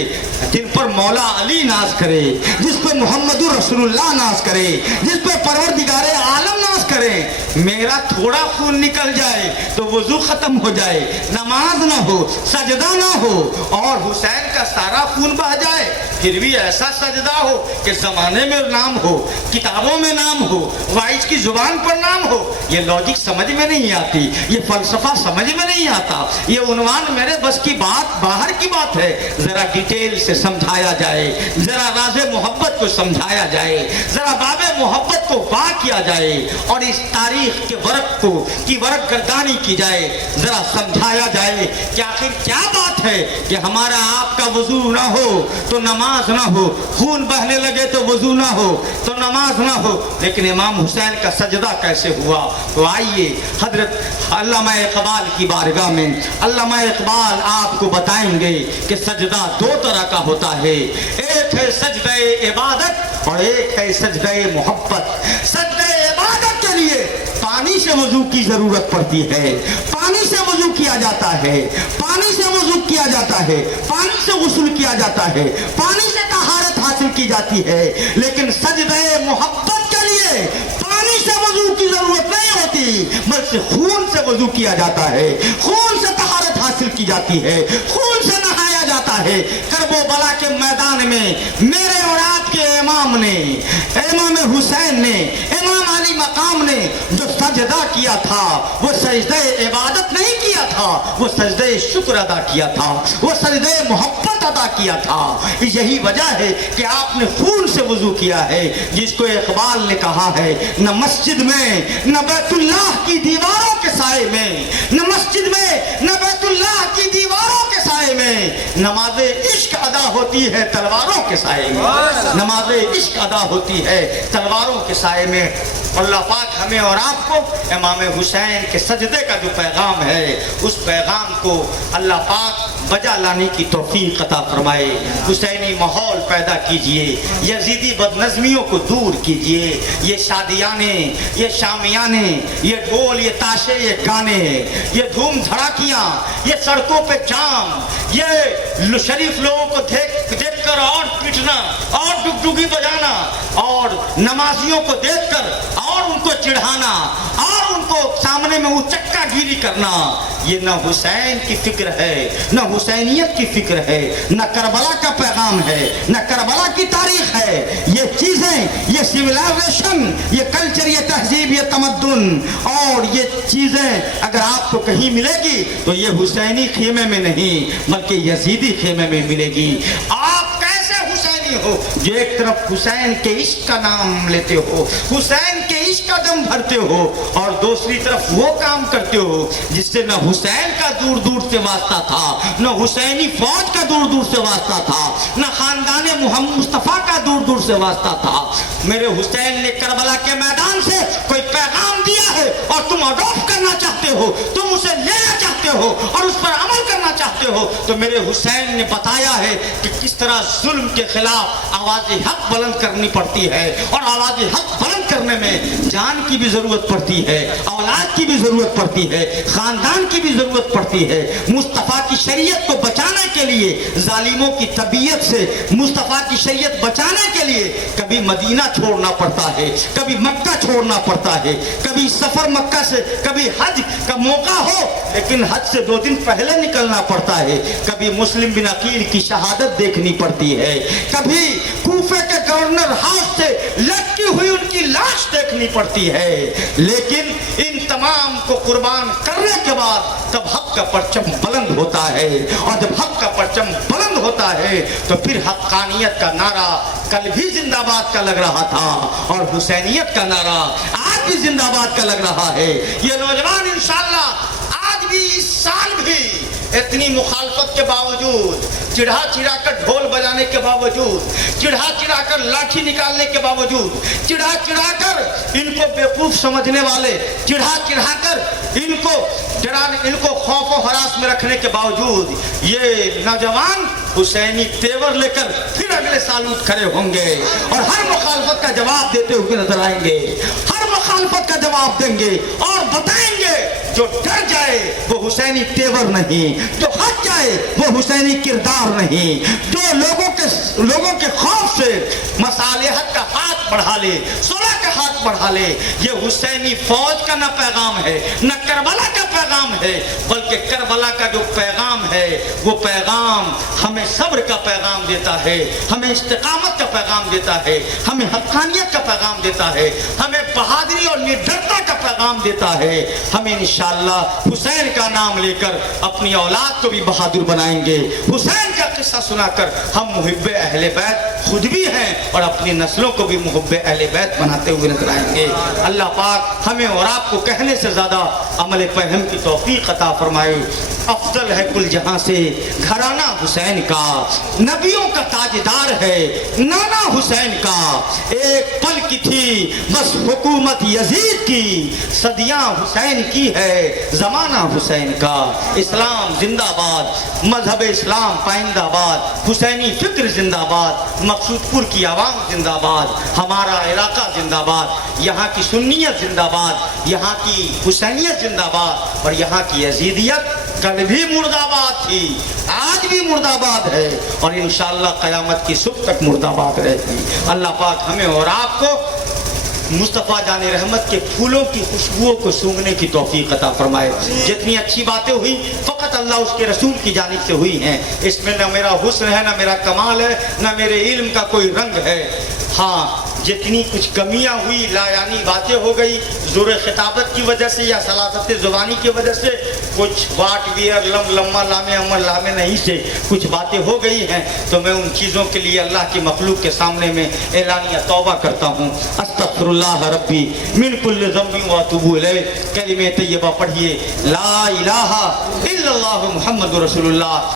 جن پر مولا علی ناز کرے, جس پر محمد رسول اللہ ناز کرے, جس پر پروردگار عالم ناز کرے. میرا تھوڑا خون نکل جائے تو وضو ختم ہو جائے, نماز نہ ہو, سجدہ نہ ہو, اور حسین کا سارا خون بہہ جائے, پھر بھی ایسا سجدہ ہو کہ زمانے میں نام ہو, کتابوں میں نام ہو, وائز کی زبان پر نام ہو. یہ لاجک سمجھ میں نہیں آتی, یہ فلسفہ سمجھ میں نہیں آتا, یہ عنوان میرے بس کی بات باہر کی بات ہے. ذرا ڈیٹیل سے سمجھایا جائے, ذرا راز محبت کو سمجھایا جائے, ذرا باب محبت کو وا کیا جائے, اور اس تاریخ کے ورق کی ورق گردانی کی جائے, ذرا سمجھایا جائے کہ آخر کیا بات ہے کہ ہمارا آپ کا وضو نہ ہو تو نماز نہ ہو, خون بہنے لگے تو وضو نہ ہو تو نماز نہ ہو, لیکن امام حسین کا سجدہ کیسے ہوا. تو آئیے حضرت علامہ اقبال کی بارگاہ میں علامہ اقبال آپ کو بتائیں گے کہ سجدہ 2 طرح کا ہوتا ہے, ایک ہے سجدہ عبادت اور ایک ہے سجدہ محبت. سجدہ عبادت کے لیے پانی سے وضو کی ضرورت پڑتی ہے, پانی سے وضو کیا جاتا ہے, پانی سے وضو کیا جاتا ہے, پانی سے غسل کیا جاتا ہے, پانی سے طہارت حاصل کی جاتی ہے. لیکن سجدہ محبت کے لیے پانی سے وضو کی ضرورت نہیں ہوتی, بلکہ خون سے وضو کیا جاتا ہے, خون سے طہارت حاصل کی جاتی ہے, خون سے نہایا جاتا ہے. کرب و بلا کے میدان میں میرے اور آپ کے امام نے, امام حسین نے, امام علی مقام نے جو سجدہ کیا تھا وہ سجدہ عبادت نہیں کیا تھا, وہ سجدہ شکر ادا کیا تھا, وہ سجدہ محبت ادا کیا تھا. یہی وجہ ہے کہ آپ نے خون سے وضو کیا ہے, جس کو اقبال نے کہا ہے نہ مسجد میں نہ بیت اللہ کی دیواروں کے سائے میں, نہ مسجد میں نہ بیت اللہ کی دیواروں کے سائے میں نماز عشق ادا ہوتی ہے تلواروں کے سائے میں, نماز عشق ادا ہوتی ہے تلواروں کے سائے میں. اللہ پاک ہمیں اور آپ کو امام حسین کے سجدے کا جو پیغام ہے اس پیغام کو اللہ پاک بجا لانے کی توفیق عطا فرمائے. حسینی ماحول پیدا کیجئے, یزیدی بدنظمیوں کو دور کیجئے. یہ شادیانے, یہ شامیانے, یہ ڈھول, یہ تاشے, یہ گانے, یہ دھوم دھڑاکیاں, یہ سڑکوں پہ جام, یہ شریف لوگوں کو دیکھ کر اور پیٹنا اور ڈگڈگی بجانا اور نمازیوں کو دیکھ کر اور ان کو چڑھانا اور ان کو سامنے میں چکا گیری کرنا, یہ نہ حسین کی فکر ہے, نہ حسینیت کی فکر ہے, نہ کربلا کا پیغام ہے, نہ کربلا کی تاریخ ہے. یہ چیزیں, یہ سویلائزیشن, یہ کلچر, یہ تہذیب, یہ تمدن اور یہ چیزیں اگر آپ کو کہیں ملے گی تو یہ حسینی خیمے میں نہیں بلکہ یزیدی خیمے میں ملے گی. آپ کیسے حسینی ہو جو ایک طرف حسین کے عشق کا نام لیتے ہو, حسین کے عشق کا دم بھرتے ہو اور دوسری طرف وہ کام کرتے ہو جس سے نہ حسین کا دور دور سے واسطہ تھا، نہ حسینی فوج کا دور دور سے واسطہ تھا، نہ خاندان محمد مصطفیٰ کا دور دور سے واسطہ تھا۔ میرے حسین نے کربلا کے میدان سے کوئی پیغام دیا ہے اور تم اڈاپٹ کرنا چاہتے ہو، تم اسے لینا چاہتے ہو اور اس پر عمل کرنا چاہتے ہو، تو میرے حسین نے بتایا ہے کہ کس طرح ظلم کے خلاف آواز حق بلند کرنی پڑتی ہے، اور آواز حق بلند کرنے میں جان کی بھی ضرورت پڑتی ہے، اولاد کی بھی ضرورت پڑتی ہے، خاندان کی بھی ضرورت پڑتی ہے۔ مصطفیٰ کی شریعت کو بچانے کے لیے، ظالموں کی طبیعت سے مصطفیٰ کی شریعت بچانے کے لیے کبھی مدینہ چھوڑنا پڑتا ہے، کبھی مکہ چھوڑنا پڑتا ہے، کبھی سفر مکہ سے، کبھی حج کا موقع ہو لیکن حج سے 2 دن پہلے نکلنا پڑتا ہے، کبھی مسلم بن عقیل کی شہادت دیکھنی پڑتی ہے، کبھی کوفے کے گورنر ہاؤس سے لٹکی ہوئی ان کی لاش دیکھنی پڑتی ہے، لیکن ان تمام کو قربان کرنے کے بعد تب حق کا پرچم بلند ہوتا ہے، اور جب حق کا پرچم بلند ہوتا ہے تو پھر حقانیت کا نعرہ کل بھی زندہ باد کا لگ رہا تھا اور حسینیت کا نعرہ آج بھی زندہ باد کا لگ رہا ہے۔ یہ نوجوان انشاءاللہ آج بھی، اس سال بھی اتنی مخالفت کے باوجود، چڑھا چڑھا کر ڈھول بجانے کے باوجود، چڑھا چڑھا کر لاٹھی نکالنے کے باوجود، چڑھا چڑھا کر ان کو بیوقوف سمجھنے والے، چڑھا چڑھا کر ان کو خوف و ہراس میں رکھنے کے باوجود یہ نوجوان حسینی تیور لے کر پھر اگلے سال اٹھ کھڑے ہوں گے اور ہر مخالفت کا جواب دیتے ہوئے نظر آئیں گے، ہر مخالفت کا جواب دیں گے اور بتائیں گے جو ڈر جائے وہ حسینی تیور نہیں، جو ہٹ جائے وہ حسینی کردار نہیں، جو لوگوں کے خوف سے مصالحت کا ہاتھ بڑھا لے، صلح کا ہاتھ بڑھا لے، یہ حسینی فوج کا نہ پیغام ہے نہ کربلا کا پیغام ہے، بلکہ کربلا کا جو پیغام ہے وہ پیغام ہمیں صبر کا پیغام دیتا ہے، ہمیں استقامت کا پیغام دیتا ہے، ہمیں حقانیت کا پیغام دیتا ہے، ہمیں بہادری اور نڈرتا کا پیغام دیتا ہے۔ ہمیں انشاءاللہ حسین کا نام لے کر اپنی اولاد کو بھی بہادر بنائیں گے، حسین کا قصہ سنا کر ہم محب اہل بیت خود بھی ہیں اور اپنی نسلوں کو بھی محب اہل بیت بناتے ہوئے نظر آئیں گے۔ اللہ پاک ہمیں اور آپ کو کہنے سے زیادہ عمل فہم کی توفیق عطا فرمائے۔ افضل ہے کل جہاں سے گھرانہ حسین کا، نبیوں کا تاجدار ہے نانا حسین کا، ایک پل کی تھی بس حکومت یزید کی، صدیاں حسین کی ہے زمانہ حسین کا۔ اسلام زندہ باد، مذہب اسلام پائندہ باد، حسینی فکر زندہ باد، مقصود پور کی عوام زندہ باد، ہمارا علاقہ زندہ باد، یہاں کی سنیت زندہ باد، یہاں کی حسینیت زندہ باد، اور یہاں کی یزیدیت کل بھی مرد آباد تھی، آج بھی مرد آباد ہے اور انشاءاللہ قیامت کی صبح تک مرد آباد رہے گی۔ اللہ پاک ہمیں اور آپ کو مصطفیٰ جان رحمت کے پھولوں کی خوشبوؤں کو سونگھنے کی توفیق عطا فرمائے۔ جتنی اچھی باتیں ہوئی فقط اللہ اس کے رسول کی جانب سے ہوئی ہیں، اس میں نہ میرا حسن ہے، نہ میرا کمال ہے، نہ میرے علم کا کوئی رنگ ہے۔ ہاں جتنی کچھ کمیاں ہوئی، لا یعنی باتیں ہو گئی زور خطابت کی وجہ سے یا سلاست زبانی کی وجہ سے، کچھ واٹ ویئر لم لمہ لامے امر لامے نہیں سے کچھ باتیں ہو گئی ہیں، تو میں ان چیزوں کے لیے اللہ کی مخلوق کے سامنے میں اعلانیہ توبہ کرتا ہوں۔ استغفر اللہ ربی من کل ذنب واتوب الیہ۔ کلمہ طیبہ پڑھیے، لا الہ الا اللہ محمد رسول اللہ۔